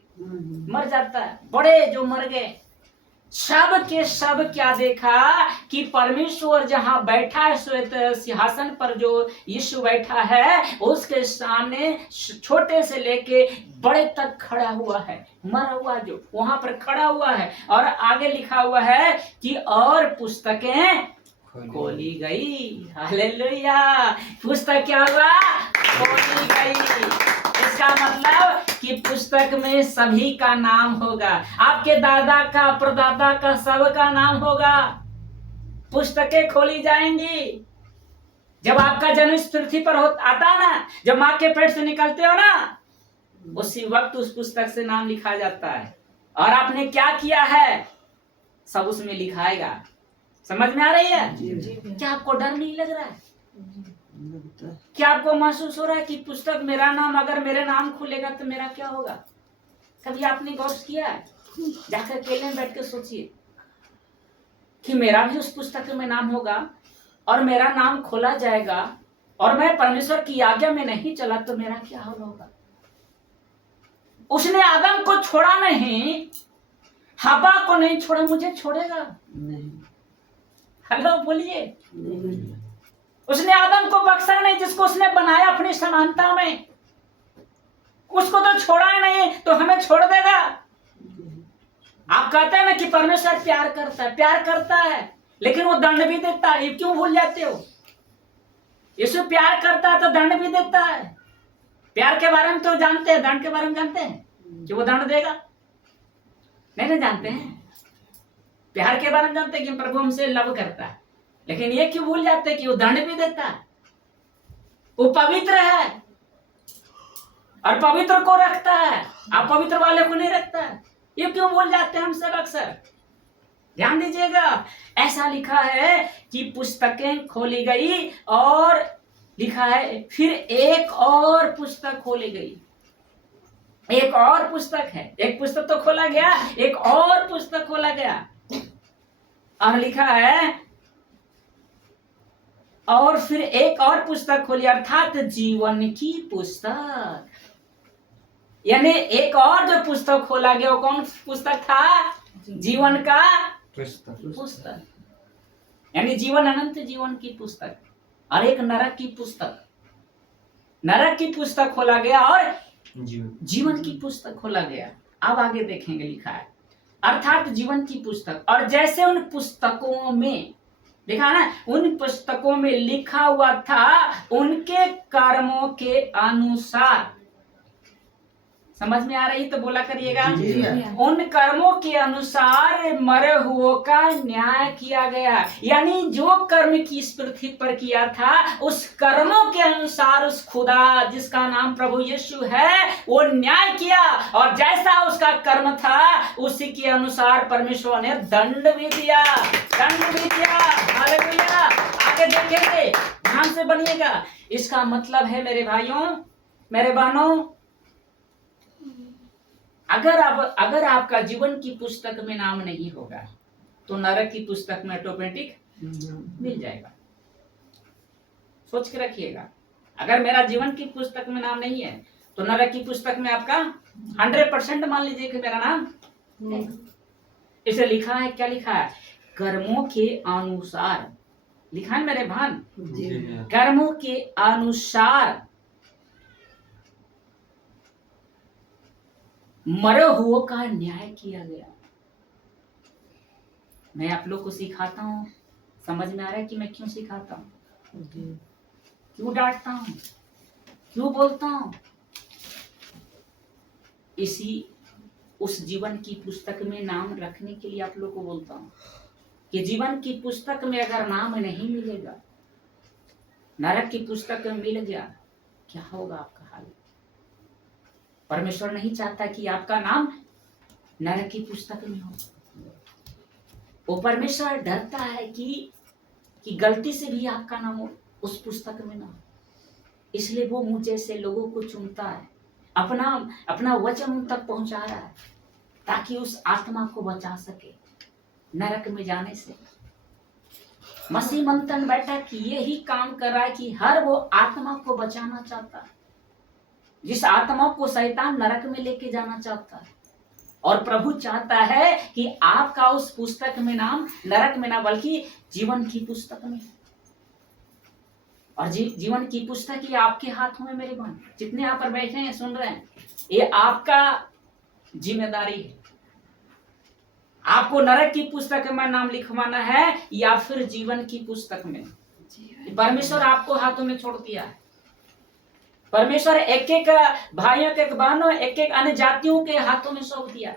मर जाता है, बड़े जो मर गए, सब के सब क्या देखा कि परमेश्वर जहां बैठा है श्वेत सिंहासन पर, जो यीशु बैठा है, उसके सामने छोटे से लेके बड़े तक खड़ा हुआ है, मरा हुआ जो वहां पर खड़ा हुआ है। और आगे लिखा हुआ है कि और पुस्तकें खोली गई। हालेलुया! पुस्तक क्या हुआ? खोली गई। इसका मतलब कि पुस्तक में सभी का नाम होगा, आपके दादा का, परदादा का, सबका नाम होगा। पुस्तकें खोली जाएंगी। जब आपका जन्म इस पृथ्वी पर आता है ना, जब माँ के पेट से निकलते हो ना, उसी वक्त उस पुस्तक से नाम लिखा जाता है। और आपने क्या किया है सब उसमें लिखाएगा। समझ में आ रही है? क्या आपको डर नहीं लग रहा है? क्या आपको महसूस हो रहा है कि पुस्तक मेरा नाम, अगर मेरे नाम खुलेगा तो मेरा क्या होगा? कभी आपने गौर किया है? जाकर अकेले में बैठ के सोचिए कि मेरा भी उस पुस्तक में नाम होगा और मेरा नाम खोला जाएगा और मैं परमेश्वर की आज्ञा में नहीं चला तो मेरा क्या होगा? उसने आदम को छोड़ा नहीं, हवा को नहीं छोड़ा, मुझे छोड़ेगा नहीं। हेलो बोलिए। उसने आदम को बख्शा नहीं, जिसको उसने बनाया अपनी समानता में, उसको तो छोड़ा ही नहीं, तो हमें छोड़ देगा? आप कहते हैं ना कि परमेश्वर प्यार करता है, प्यार करता है, लेकिन वो दंड भी देता है। ये क्यों भूल जाते हो? यीशु प्यार करता है तो दंड भी देता है। प्यार के बारे में तो जानते हैं, दंड के बारे में जानते हैं कि वो दंड देगा? नहीं ना जानते हैं। प्यार के बारे में जानते हैं कि प्रभु हमसे लव करता है, लेकिन ये क्यों भूल जाते हैं कि वो दंड भी देता है। वो पवित्र है और पवित्र को रखता है, आप पवित्र वाले को नहीं रखता है। ये क्यों भूल जाते हैं हम सब अक्सर? ध्यान दीजिएगा। ऐसा लिखा है कि पुस्तकें खोली गई और लिखा है फिर एक और पुस्तक खोली गई। एक और पुस्तक है, एक पुस्तक तो खोला गया, एक और पुस्तक खोला गया और लिखा है और फिर एक और पुस्तक खोली, अर्थात जीवन की पुस्तक। यानी एक और जो पुस्तक खोला गया वो कौन पुस्तक था? जीवन का पुस्तक, यानी जीवन, अनंत जीवन की पुस्तक। और एक नरक की पुस्तक, नरक की पुस्तक खोला गया और जीवन की पुस्तक खोला गया। अब आगे देखेंगे, लिखा है अर्थात जीवन की पुस्तक। और जैसे उन पुस्तकों में लिखा ना, उन पुस्तकों में लिखा हुआ था उनके कर्मों के अनुसार। समझ में आ रही तो बोला करिएगा। उन कर्मों के अनुसार मरे हुओं का न्याय किया गया। यानी जो कर्म की इस पृथ्वी पर किया था, उस कर्मों के अनुसार उस खुदा जिसका नाम प्रभु यीशु है, वो न्याय किया। और जैसा उसका कर्म था उसी के अनुसार परमेश्वर ने दंड भी दिया, दंड भी दिया। हालेलुया। आगे देखेंगे, ध्यान से बनिएगा। इसका मतलब है मेरे भाइयों, मेरे बहनों, अगर आपका जीवन की पुस्तक में नाम नहीं होगा तो नरक की पुस्तक में ऑटोमेटिक मिल जाएगा। सोच के रखिएगा, अगर मेरा जीवन की पुस्तक में नाम नहीं है तो नरक की पुस्तक में आपका 100% मान लीजिए कि मेरा नाम है। इसे लिखा है, क्या लिखा है? कर्मों के अनुसार। लिखा है मेरे भान, कर्मों के अनुसार मरे हुओं का न्याय किया गया। मैं आप लोग को सिखाता हूँ, समझ में आ रहा है कि मैं क्यों सिखाता हूँ, क्यों डांटता हूँ, क्यों बोलता हूँ? इसी उस जीवन की पुस्तक में नाम रखने के लिए आप लोग को बोलता हूँ कि जीवन की पुस्तक में अगर नाम नहीं मिलेगा, नरक की पुस्तक में मिल गया, क्या होगा आपका हाल? परमेश्वर नहीं चाहता कि आपका नाम नरक की पुस्तक में हो। वो परमेश्वर डरता है कि गलती से भी आपका नाम उस पुस्तक में ना हो। इसलिए वो मुझ जैसे लोगों को चुनता है, अपना वचन उन तक पहुंचा रहा है। ताकि उस आत्मा को बचा सके नरक में जाने से। मसीह मंथन बैठक यही काम कर रहा है कि हर वो आत्मा को बचाना चाहता है जिस आत्मा को शैतान नरक में लेके जाना चाहता है। और प्रभु चाहता है कि आपका उस पुस्तक में नाम नरक में ना बल्कि जीवन की पुस्तक में। और जीवन की पुस्तक ये आपके हाथों में मेरे बहन, जितने यहाँ पर बैठे हैं सुन रहे हैं, ये आपका जिम्मेदारी है। आपको नरक की पुस्तक में नाम लिखवाना है या फिर जीवन की पुस्तक में। परमेश्वर आपको हाथों में छोड़ दिया है। परमेश्वर एक एक भाइयों के बहनों एक एक अन्य जातियों के हाथों में सौंप दिया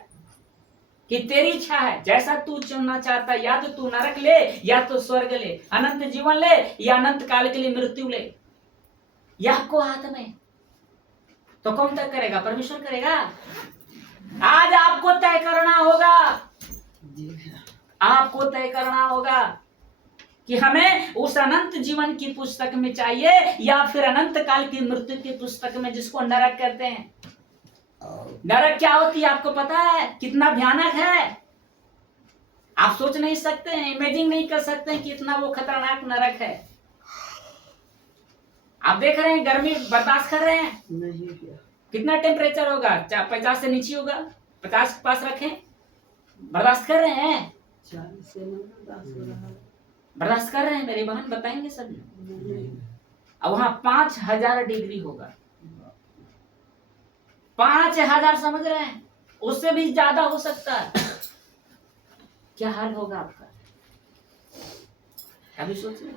कि तेरी इच्छा है, जैसा तू चुनना चाहता है, या तो तू नरक ले या तो स्वर्ग ले, अनंत जीवन ले या अनंत काल के लिए मृत्यु ले, यह आपको हाथ में। तो कौन तय करेगा? परमेश्वर करेगा। आज आपको तय करना होगा, आपको तय करना होगा कि हमें उस अनंत जीवन की पुस्तक में चाहिए या फिर अनंत काल की मृत्यु की पुस्तक में, जिसको नरक कहते हैं। नरक क्या होती है आपको पता है? कितना भयानक है, आप सोच नहीं सकते हैं, इमेजिन नहीं कर सकते हैं कि इतना वो खतरनाक नरक है। आप देख रहे हैं गर्मी बर्दाश्त कर रहे हैं? नहीं। कितना टेम्परेचर होगा? 50 से नीचे होगा, 50 के पास रखें, बर्दाश्त कर रहे हैं? 40 से बर्दाश्त कर रहे हैं मेरे बहन, बताएंगे सभी। अब वहां 5000 डिग्री होगा, 5000, समझ रहे हैं? उससे भी ज्यादा हो सकता है। क्या हाल होगा आपका? अभी सोचिए,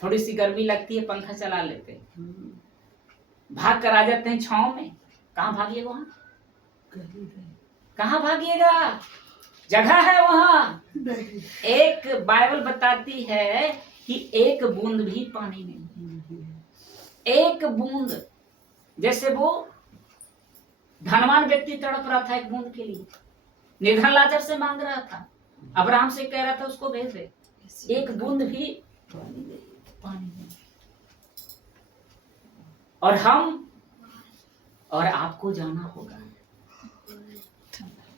थोड़ी सी गर्मी लगती है, पंखा चला लेते हैं, भाग कर आ जाते हैं छांव में। कहाँ भागिएगा? वहां कहाँ भागिएगा? जगह है वहां। एक बाइबल बताती है कि एक बूंद भी पानी नहीं, एक बूंद। जैसे वो धनवान व्यक्ति तड़प रहा था एक बूंद के लिए, निर्धन लाजर से मांग रहा था, अब्राहम से कह रहा था उसको भेज दे, एक बूंद भी पानी नहीं। और हम और आपको जाना होगा।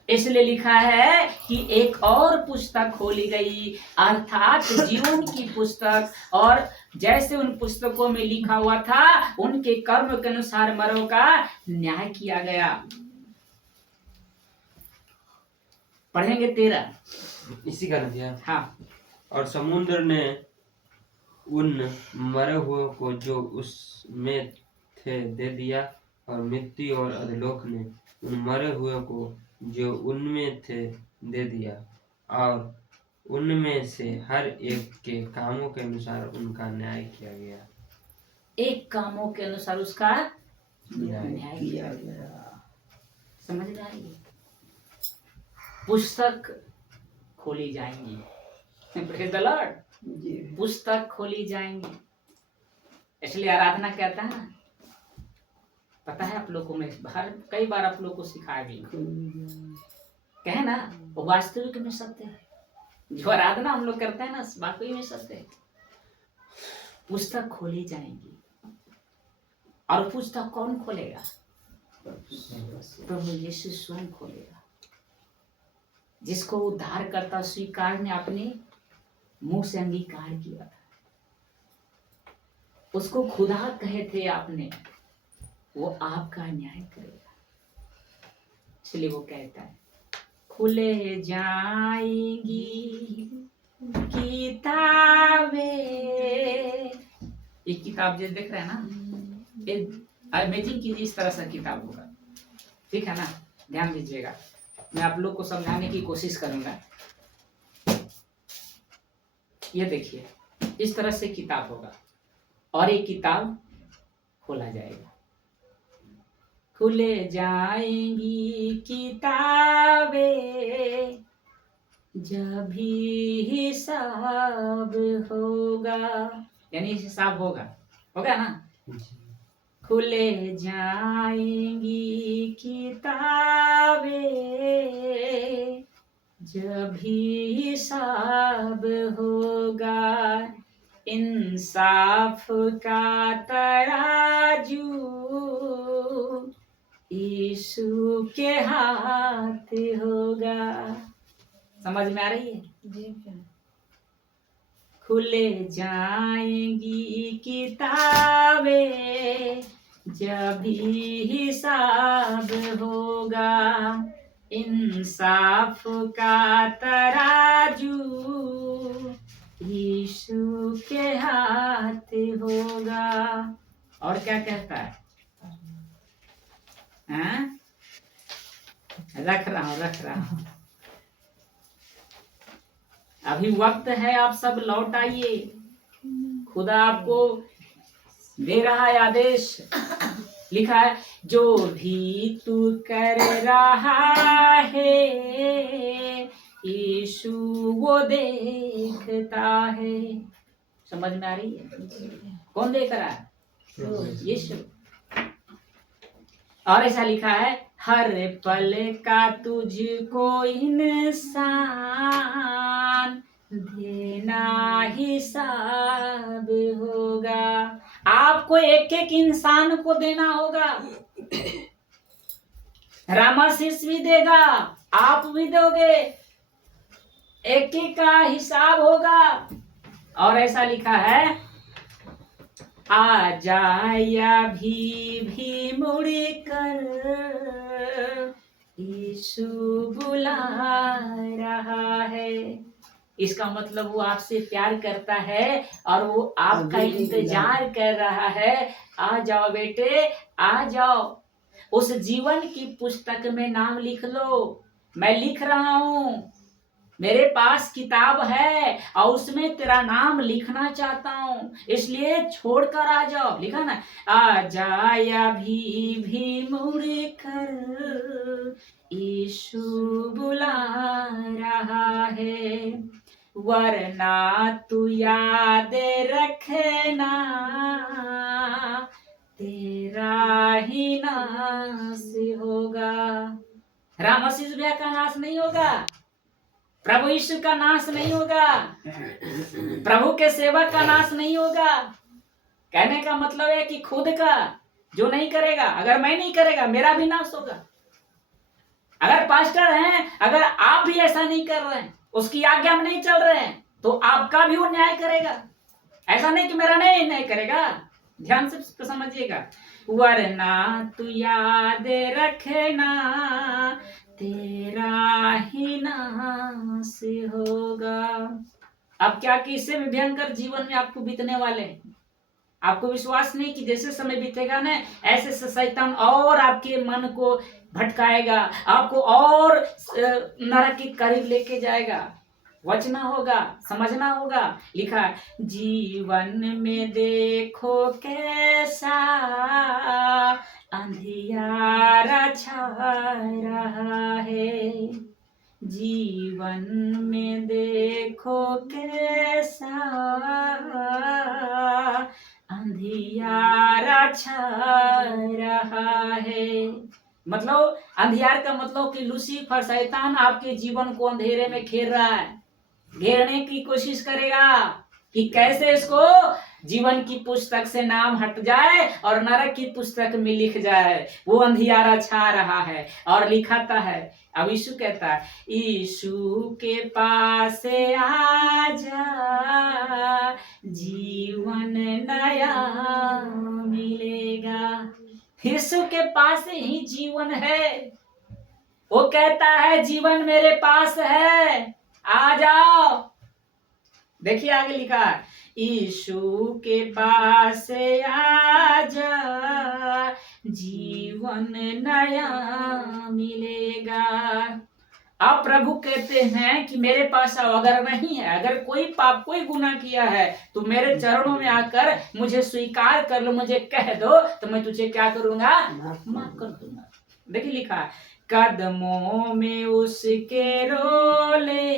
इसलिए लिखा है कि एक और पुस्तक खोली गई, अर्थात जीवन की पुस्तक, और जैसे उन पुस्तकों में लिखा हुआ था उनके कर्म के अनुसार मरों का न्याय किया गया। पढ़ेंगे 13 इसी का नतीजा। हाँ। और समुद्र ने उन मरे हुए को जो उसमें थे दे दिया, और मृत्यु और अधोलोक ने उन मरे हुए को जो उनमें थे दे दिया, और उनमें से हर एक के कामों के अनुसार उनका न्याय किया गया। एक कामों के अनुसार उसका न्याय किया गया। समझ में आएगी? पुस्तक खोली जाएंगी। Praise the Lord. पुस्तक खोली जाएंगी। इसलिए आराधना कहता है ना, पता है आप लोगों में कई बार आप लोगों को सिखाया भी, कहे ना, वो वास्तविक में सत्य है। जो आराधना हम लोग करते हैं ना, वाकई में सत्य है। पुस्तक खोली जाएंगी। और पुस्तक कौन खोलेगा? प्रभु यीशु स्वयं खोलेगा, जिसको उद्धारकर्ता स्वीकार ने अपने मुंह से अंगीकार किया था, उसको खुदा कहे थे आपने, वो आपका न्याय करेगा। इसलिए वो कहता है, खुले जाएंगी किताबें। ये किताब जो देख रहे हैं ना, इमेजिन कीजिए इस तरह सा किताब होगा, ठीक है ना? ध्यान दीजिएगा, मैं आप लोग को समझाने की कोशिश करूंगा। ये देखिए, इस तरह से किताब होगा, और एक किताब खोला जाएगा। खुले जाएंगी किताबें, जब भी हिसाब होगा, यानी हिसाब होगा ना? खुले जाएंगी किताबें, जब भी हिसाब होगा, इंसाफ का तराजू यीशु के हाथ होगा। समझ में आ रही है? जी खुले जाएंगी किताबें जब भी हिसाब होगा, इंसाफ का तराजू यीशु के हाथ होगा। और क्या कहता है? हाँ? रख रहा हूं। अभी वक्त है, आप सब लौट आइए। खुदा आपको दे रहा है आदेश। लिखा है, जो भी तू कर रहा है यीशु वो देखता है। समझ में आ रही है? कौन देख रहा है? यीशु। और ऐसा लिखा है, हर पल का तुझको इंसान देना हिसाब होगा। आपको एक एक इंसान को देना होगा। रामाशीष भी देगा, आप भी दोगे, एक एक का हिसाब होगा। और ऐसा लिखा है, आ जाया भी मुड़ कर यीशु बुला रहा है। इसका मतलब वो आपसे प्यार करता है और वो आपका इंतजार कर रहा है। आ जाओ बेटे, आ जाओ। उस जीवन की पुस्तक में नाम लिख लो। मैं लिख रहा हूँ, मेरे पास किताब है और उसमें तेरा नाम लिखना चाहता हूँ, इसलिए छोड़कर आ जाओ। लिखा ना, आ जाया भी मुड़ कर यीशु बुला रहा है, वरना तू याद रखना तेरा ही नाश होगा। रामाशीष भैया का नाश नहीं होगा, प्रभु यीशु का नाश नहीं होगा, प्रभु के सेवक का नाश नहीं होगा। कहने का मतलब है कि खुद का जो नहीं करेगा, अगर मैं नहीं करेगा मेरा भी नाश होगा। अगर पास्टर हैं, अगर आप भी ऐसा नहीं कर रहे हैं, उसकी आज्ञा में नहीं चल रहे हैं, तो आपका भी वो न्याय करेगा। ऐसा नहीं कि मेरा नहीं न्याय करेगा। ध्यान से समझिएगा, वरना तू याद रखना तेरा ही नाश होगा। अब क्या कि इससे भी भयंकर जीवन में आपको बीतने वाले हैं। आपको विश्वास नहीं कि जैसे समय बीतेगा ना, ऐसे शैतान और आपके मन को भटकाएगा, आपको और नरक के करीब लेके जाएगा। बचना होगा, समझना होगा। लिखा है, जीवन में देखो कैसा अंधियारा छा रहा है, जीवन में देखो कैसा अंधियारा छा रहा है। मतलब अंधियार का मतलब कि लूसीफर शैतान आपके जीवन को अंधेरे में घेर रहा है, घेरने की कोशिश करेगा कि कैसे इसको जीवन की पुस्तक से नाम हट जाए और नरक की पुस्तक में लिख जाए। वो अंधियारा छा रहा है और लिखाता है। अब यीशु कहता है, यीशु के पास आजा जीवन नया मिलेगा। यीशु के पास ही जीवन है। वो कहता है, जीवन मेरे पास है, आ जाओ। देखिए आगे लिखा है, यीशु के पास आजा जीवन नया मिलेगा। अब प्रभु कहते हैं कि मेरे पास आओ। अगर नहीं है, अगर कोई पाप, कोई गुनाह किया है, तो मेरे चरणों में आकर मुझे स्वीकार कर लो, मुझे कह दो, तो मैं तुझे क्या करूंगा? माफ कर दूंगा। देखिए लिखा है, कदमों में उसके रोले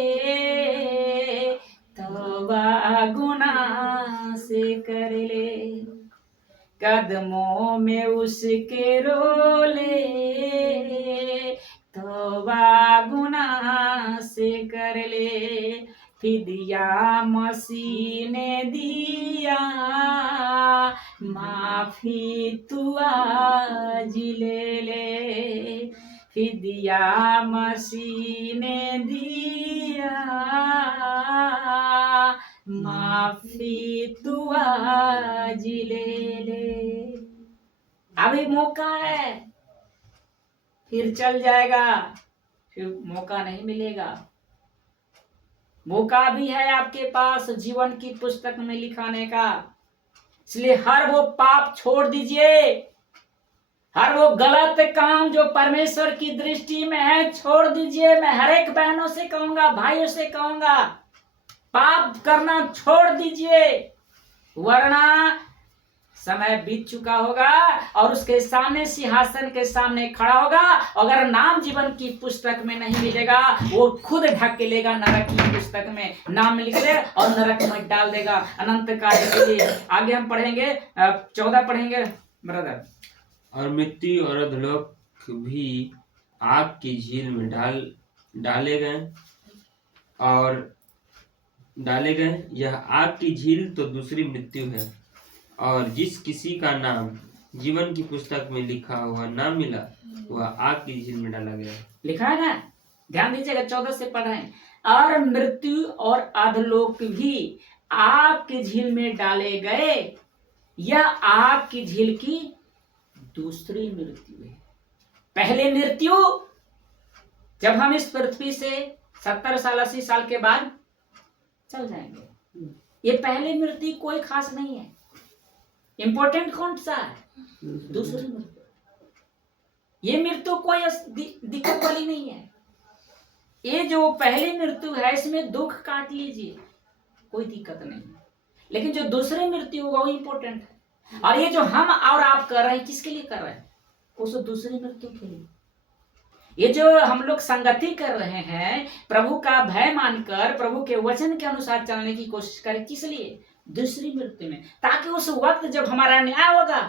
तौबा गुनाह से कर ले, कदमों में उसके रोले तौबा गुनाह से कर ले, फिदिया मसीह ने दिया माफी तू आज ले ले, फिदिया मसीह ने दिया, माफी तू आज ले ले। अभी मौका है, फिर चल जाएगा, फिर मौका नहीं मिलेगा। मौका भी है आपके पास जीवन की पुस्तक में लिखाने का। इसलिए हर वो पाप छोड़ दीजिए, हर वो गलत काम जो परमेश्वर की दृष्टि में है छोड़ दीजिए। मैं हर एक बहनों से कहूंगा, भाइयों से कहूंगा, पाप करना छोड़ दीजिए, वरना समय बीत चुका होगा और उसके सामने, सिंहासन के सामने खड़ा होगा। अगर नाम जीवन की पुस्तक में नहीं मिलेगा, वो खुद ढकेलेगा नरक की पुस्तक में, नाम लिख ले और नरक में डाल देगा अनंत काल के लिए। आगे हम पढ़ेंगे, 14 पढ़ेंगे ब्रदर। और मृत्यु और अधोलोक भी आग की झील में डाले गए। यह आग की झील तो दूसरी मृत्यु है। और जिस किसी का नाम जीवन की पुस्तक में लिखा हुआ ना मिला, वह आग की झील में डाला गया। लिखा है ना, ध्यान दीजिएगा, 14 से पढ़ रहे हैं। और मृत्यु और अधोलोक भी आग की झील में डाले गए। यह आग की झील की दूसरी मृत्यु है। पहले मृत्यु जब हम इस पृथ्वी से 70 साल 80 साल के बाद चल जाएंगे। ये पहले मृत्यु कोई खास नहीं है। इंपॉर्टेंट कौन सा है? दूसरी मृत्यु। ये मृत्यु कोई दिक्कत वाली नहीं है। ये जो पहली मृत्यु है, इसमें दुख काट लीजिए, कोई दिक्कत नहीं है। लेकिन जो दूसरी मृत्यु होगा वो इंपॉर्टेंट है। और ये जो हम और आप कर रहे हैं, किसके लिए कर रहे हैं? उस दूसरी मृत्यु के लिए। ये जो हम लोग संगति कर रहे हैं, प्रभु का भय मानकर प्रभु के वचन के अनुसार चलने की कोशिश करें, किस लिए? दूसरी मृत्यु में, ताकि उस वक्त जब हमारा न्याय होगा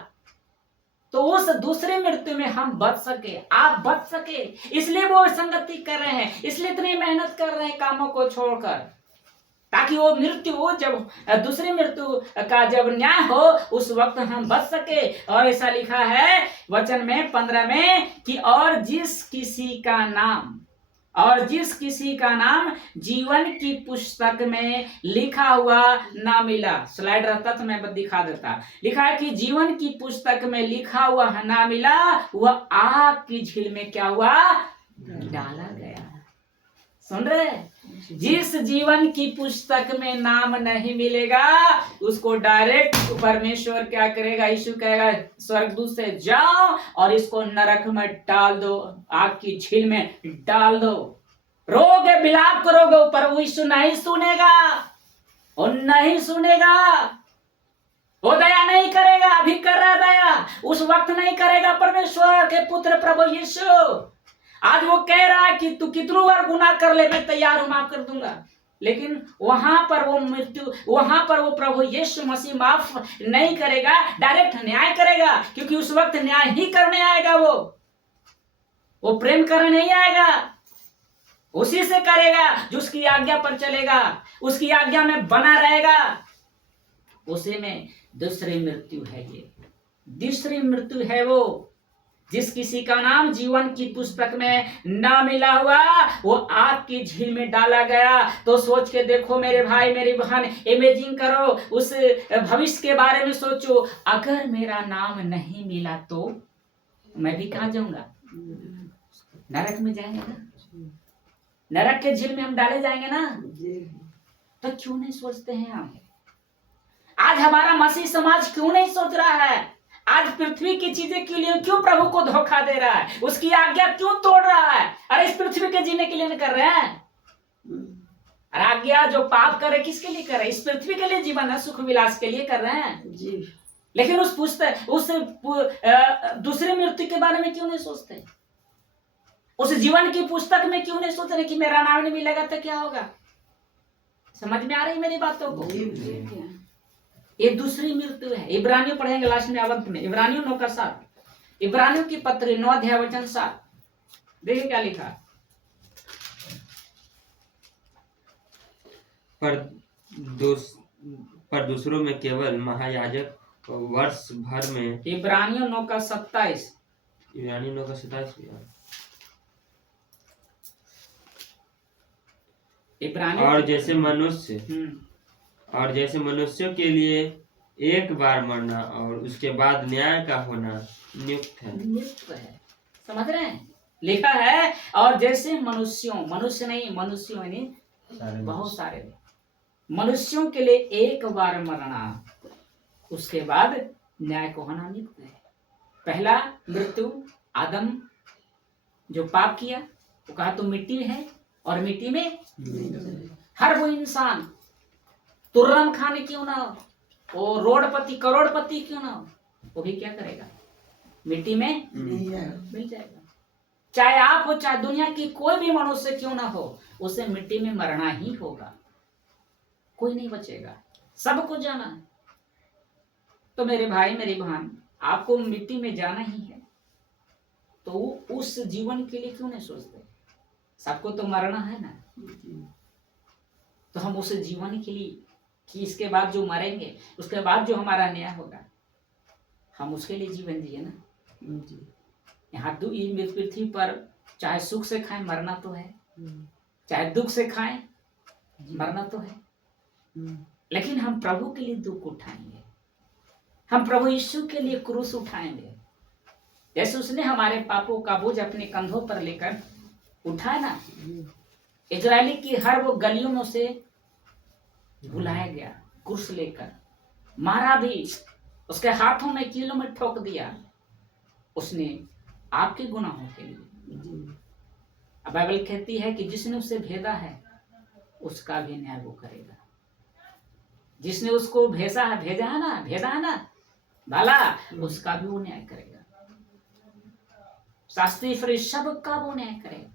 तो उस दूसरी मृत्यु में हम बच सके, आप बच सके। इसलिए वो संगति कर रहे हैं, इसलिए इतनी मेहनत कर रहे हैं कामों को छोड़कर, ताकि वो मृत्यु हो, जब दूसरी मृत्यु का जब न्याय हो, उस वक्त हम बच सके। और ऐसा लिखा है वचन में 15 में कि और जिस किसी का नाम जीवन की पुस्तक में लिखा हुआ ना मिला। स्लाइड रहता तो मैं दिखा देता। लिखा है कि जीवन की पुस्तक में लिखा हुआ ना मिला, वह आग की झील में क्या हुआ? डाला गया। सुन रहे? जिस जीवन की पुस्तक में नाम नहीं मिलेगा, उसको डायरेक्ट परमेश्वर क्या करेगा? यीशु कहेगा स्वर्गदूत से जाओ और इसको नरक में डाल दो, आग की झील में डाल दो। रोगे, विलाप करोगे, पर वो यीशु नहीं सुनेगा, और नहीं सुनेगा, वो दया नहीं करेगा। अभी कर रहा दया, उस वक्त नहीं करेगा। परमेश्वर के पुत्र प्रभु यीशु आज वो कह रहा है कि तू कितनों बार गुनाह कर ले, मैं तैयार हूं, माफ कर दूंगा। लेकिन वहां पर वो मृत्यु, वहां पर वो प्रभु यीशु मसीह माफ नहीं करेगा, डायरेक्ट न्याय करेगा। क्योंकि उस वक्त न्याय ही करने आएगा। वो प्रेम करने नहीं आएगा, उसी से करेगा जो उसकी आज्ञा पर चलेगा, उसकी आज्ञा में बना रहेगा। उसी में दूसरी मृत्यु है। ये दूसरी मृत्यु है वो जिस किसी का नाम जीवन की पुस्तक में ना मिला हुआ, वो आग की झील में डाला गया। तो सोच के देखो मेरे भाई मेरी बहन, इमेजिन करो, उस भविष्य के बारे में सोचो। अगर मेरा नाम नहीं मिला तो मैं भी कहाँ जाऊंगा? नरक में जाएंगे ना, नरक के झील में हम डाले जाएंगे ना। तो क्यों नहीं सोचते हैं हम? आज हमारा मसीह समाज क्यों नहीं सोच रहा है? आज पृथ्वी की चीजें के लिए क्यों प्रभु को धोखा दे रहा है? उसकी आज्ञा क्यों तोड़ रहा है? अरे इस पृथ्वी के जीने के लिए नहीं कर रहे हैं। अरे आज्ञा जो पाप कर रहे, किसके लिए कर रहे हैं? इस पृथ्वी के लिए जीवन है, सुख विलास के लिए कर रहे हैं जी। लेकिन उस दूसरी मृत्यु के बारे में क्यों नहीं सोचते? उस जीवन की पुस्तक में क्यों नहीं सोच रहे कि मेरा नाम नहीं मिलेगा तो क्या होगा? समझ में आ रही मेरी बातों को? ये दूसरी मृत्यु है। इब्रानियों पढ़ेंगे लास्ट में, अंत में, इब्रानियों 9:7, इब्रानियों की पत्री 9 अध्याय वचन 7। देखिए क्या लिखा। पर दूसरों में केवल महायाजक वर्ष भर में। इब्रानियों 9:27, इब्रानियों 9:27। इब्रानी और जैसे मनुष्य हम्म, और जैसे मनुष्यों के लिए एक बार मरना और उसके बाद न्याय का होना नियुक्त है। नियुक्त है। समझ रहे हैं? लिखा है और जैसे मनुष्यों, मनुष्य नहीं, मनुष्यों यानी बहुत सारे मनुष्यों के लिए एक बार मरना, उसके बाद न्याय को होना नियुक्त है। पहला मृत्यु आदम जो पाप किया, वो कहा तो मिट्टी है और मिट्टी में हर वो इंसान तुर्रम खाने क्यों ना हो, वो रोडपति करोड़पति क्यों ना हो, वो भी क्या करेगा, मिट्टी में मिल जाएगा। चाहे आप हो, चाहे दुनिया की कोई भी मनुष्य क्यों ना हो, उसे मिट्टी में मरना ही होगा, कोई नहीं बचेगा, सबको जाना है। तो मेरे भाई मेरी बहन, आपको मिट्टी में जाना ही है, तो उस जीवन के लिए क्यों नहीं सोचते? सबको तो मरना है ना, तो हम उस जीवन के लिए कि इसके बाद जो मरेंगे, उसके बाद जो हमारा न्याय होगा, हम उसके लिए जीवन जिए ना। यहाँ इस पृथ्वी पर चाहे सुख से खाएं मरना तो है, चाहे दुख से खाएं मरना तो है, लेकिन हम प्रभु के लिए दुख उठाएंगे, हम प्रभु यीशु के लिए क्रूस उठाएंगे। जैसे उसने हमारे पापों का बोझ अपने कंधों पर लेकर उठाया ना, इजरायली की हर वो गलियों में उसे बुलाया गया, क्रूस लेकर मारा भी, उसके हाथों में कीलों में ठोक दिया, उसने आपके गुनाहों के लिए। अब बाइबल कहती है कि जिसने उसे भेदा है उसका भी न्याय वो करेगा। जिसने उसको भेजा है ना भला, उसका भी वो न्याय करेगा। शास्त्री फरीसी सबका वो न्याय करेगा।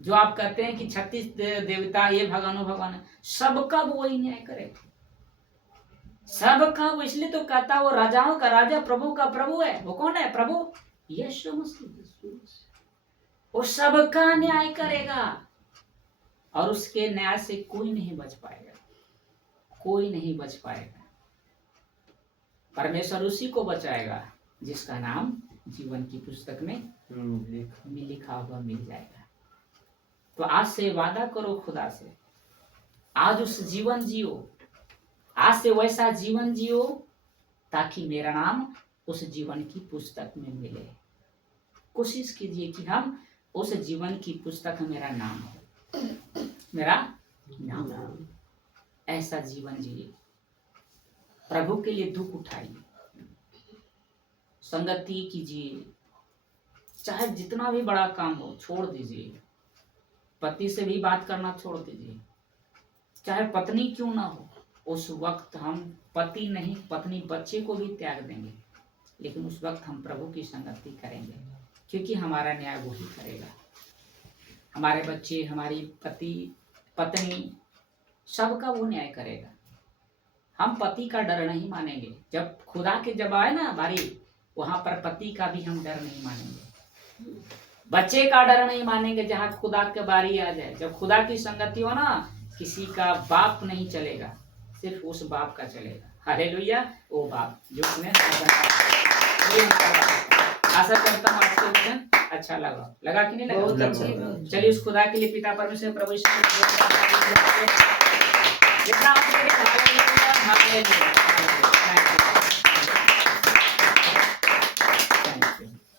जो आप कहते हैं कि 36 देवता, ये भगवान वो भगवान, सबका वो वही न्याय करेगा, सबका वो। इसलिए तो कहता वो राजाओं का राजा, प्रभु का प्रभु है। वो कौन है? प्रभु यीशु मसीह। वो सबका न्याय करेगा और उसके न्याय से कोई नहीं बच पाएगा, कोई नहीं बच पाएगा। परमेश्वर उसी को बचाएगा जिसका नाम जीवन की पुस्तक में लिखा हुआ मिल जाएगा। तो आज से वादा करो खुदा से, आज उस जीवन जियो, आज से वैसा जीवन जियो ताकि मेरा नाम उस जीवन की पुस्तक में मिले। कोशिश कीजिए कि हम उस जीवन की पुस्तक में मेरा नाम हो, मेरा नाम हो। ऐसा जीवन जिए, प्रभु के लिए दुख उठाइए, संगति कीजिए, चाहे जितना भी बड़ा काम हो छोड़ दीजिए। पति से भी बात करना छोड़ दीजिए, चाहे पत्नी क्यों ना हो। उस वक्त हम पति नहीं, पत्नी बच्चे को भी त्याग देंगे, लेकिन उस वक्त हम प्रभु की संगति करेंगे, क्योंकि हमारा न्याय वो ही करेगा। हमारे बच्चे, हमारी पति पत्नी, सबका वो न्याय करेगा। हम पति का डर नहीं मानेंगे। जब खुदा के जब आए ना बारी, वहां पर पति का भी हम डर नहीं मानेंगे, बच्चे का डर नहीं मानेंगे। जहां खुदा के बारी आ जाए, जब खुदा की संगति हो ना, किसी का बाप नहीं चलेगा, सिर्फ उस बाप का चलेगा। हालेलुया। वो बाप जो उसने आशा करता हूँ आपको वचन अच्छा लगा कि नहीं लगा? चलिए उस खुदा के लिए पिता परमेश्वर प्रभु यीशु जितना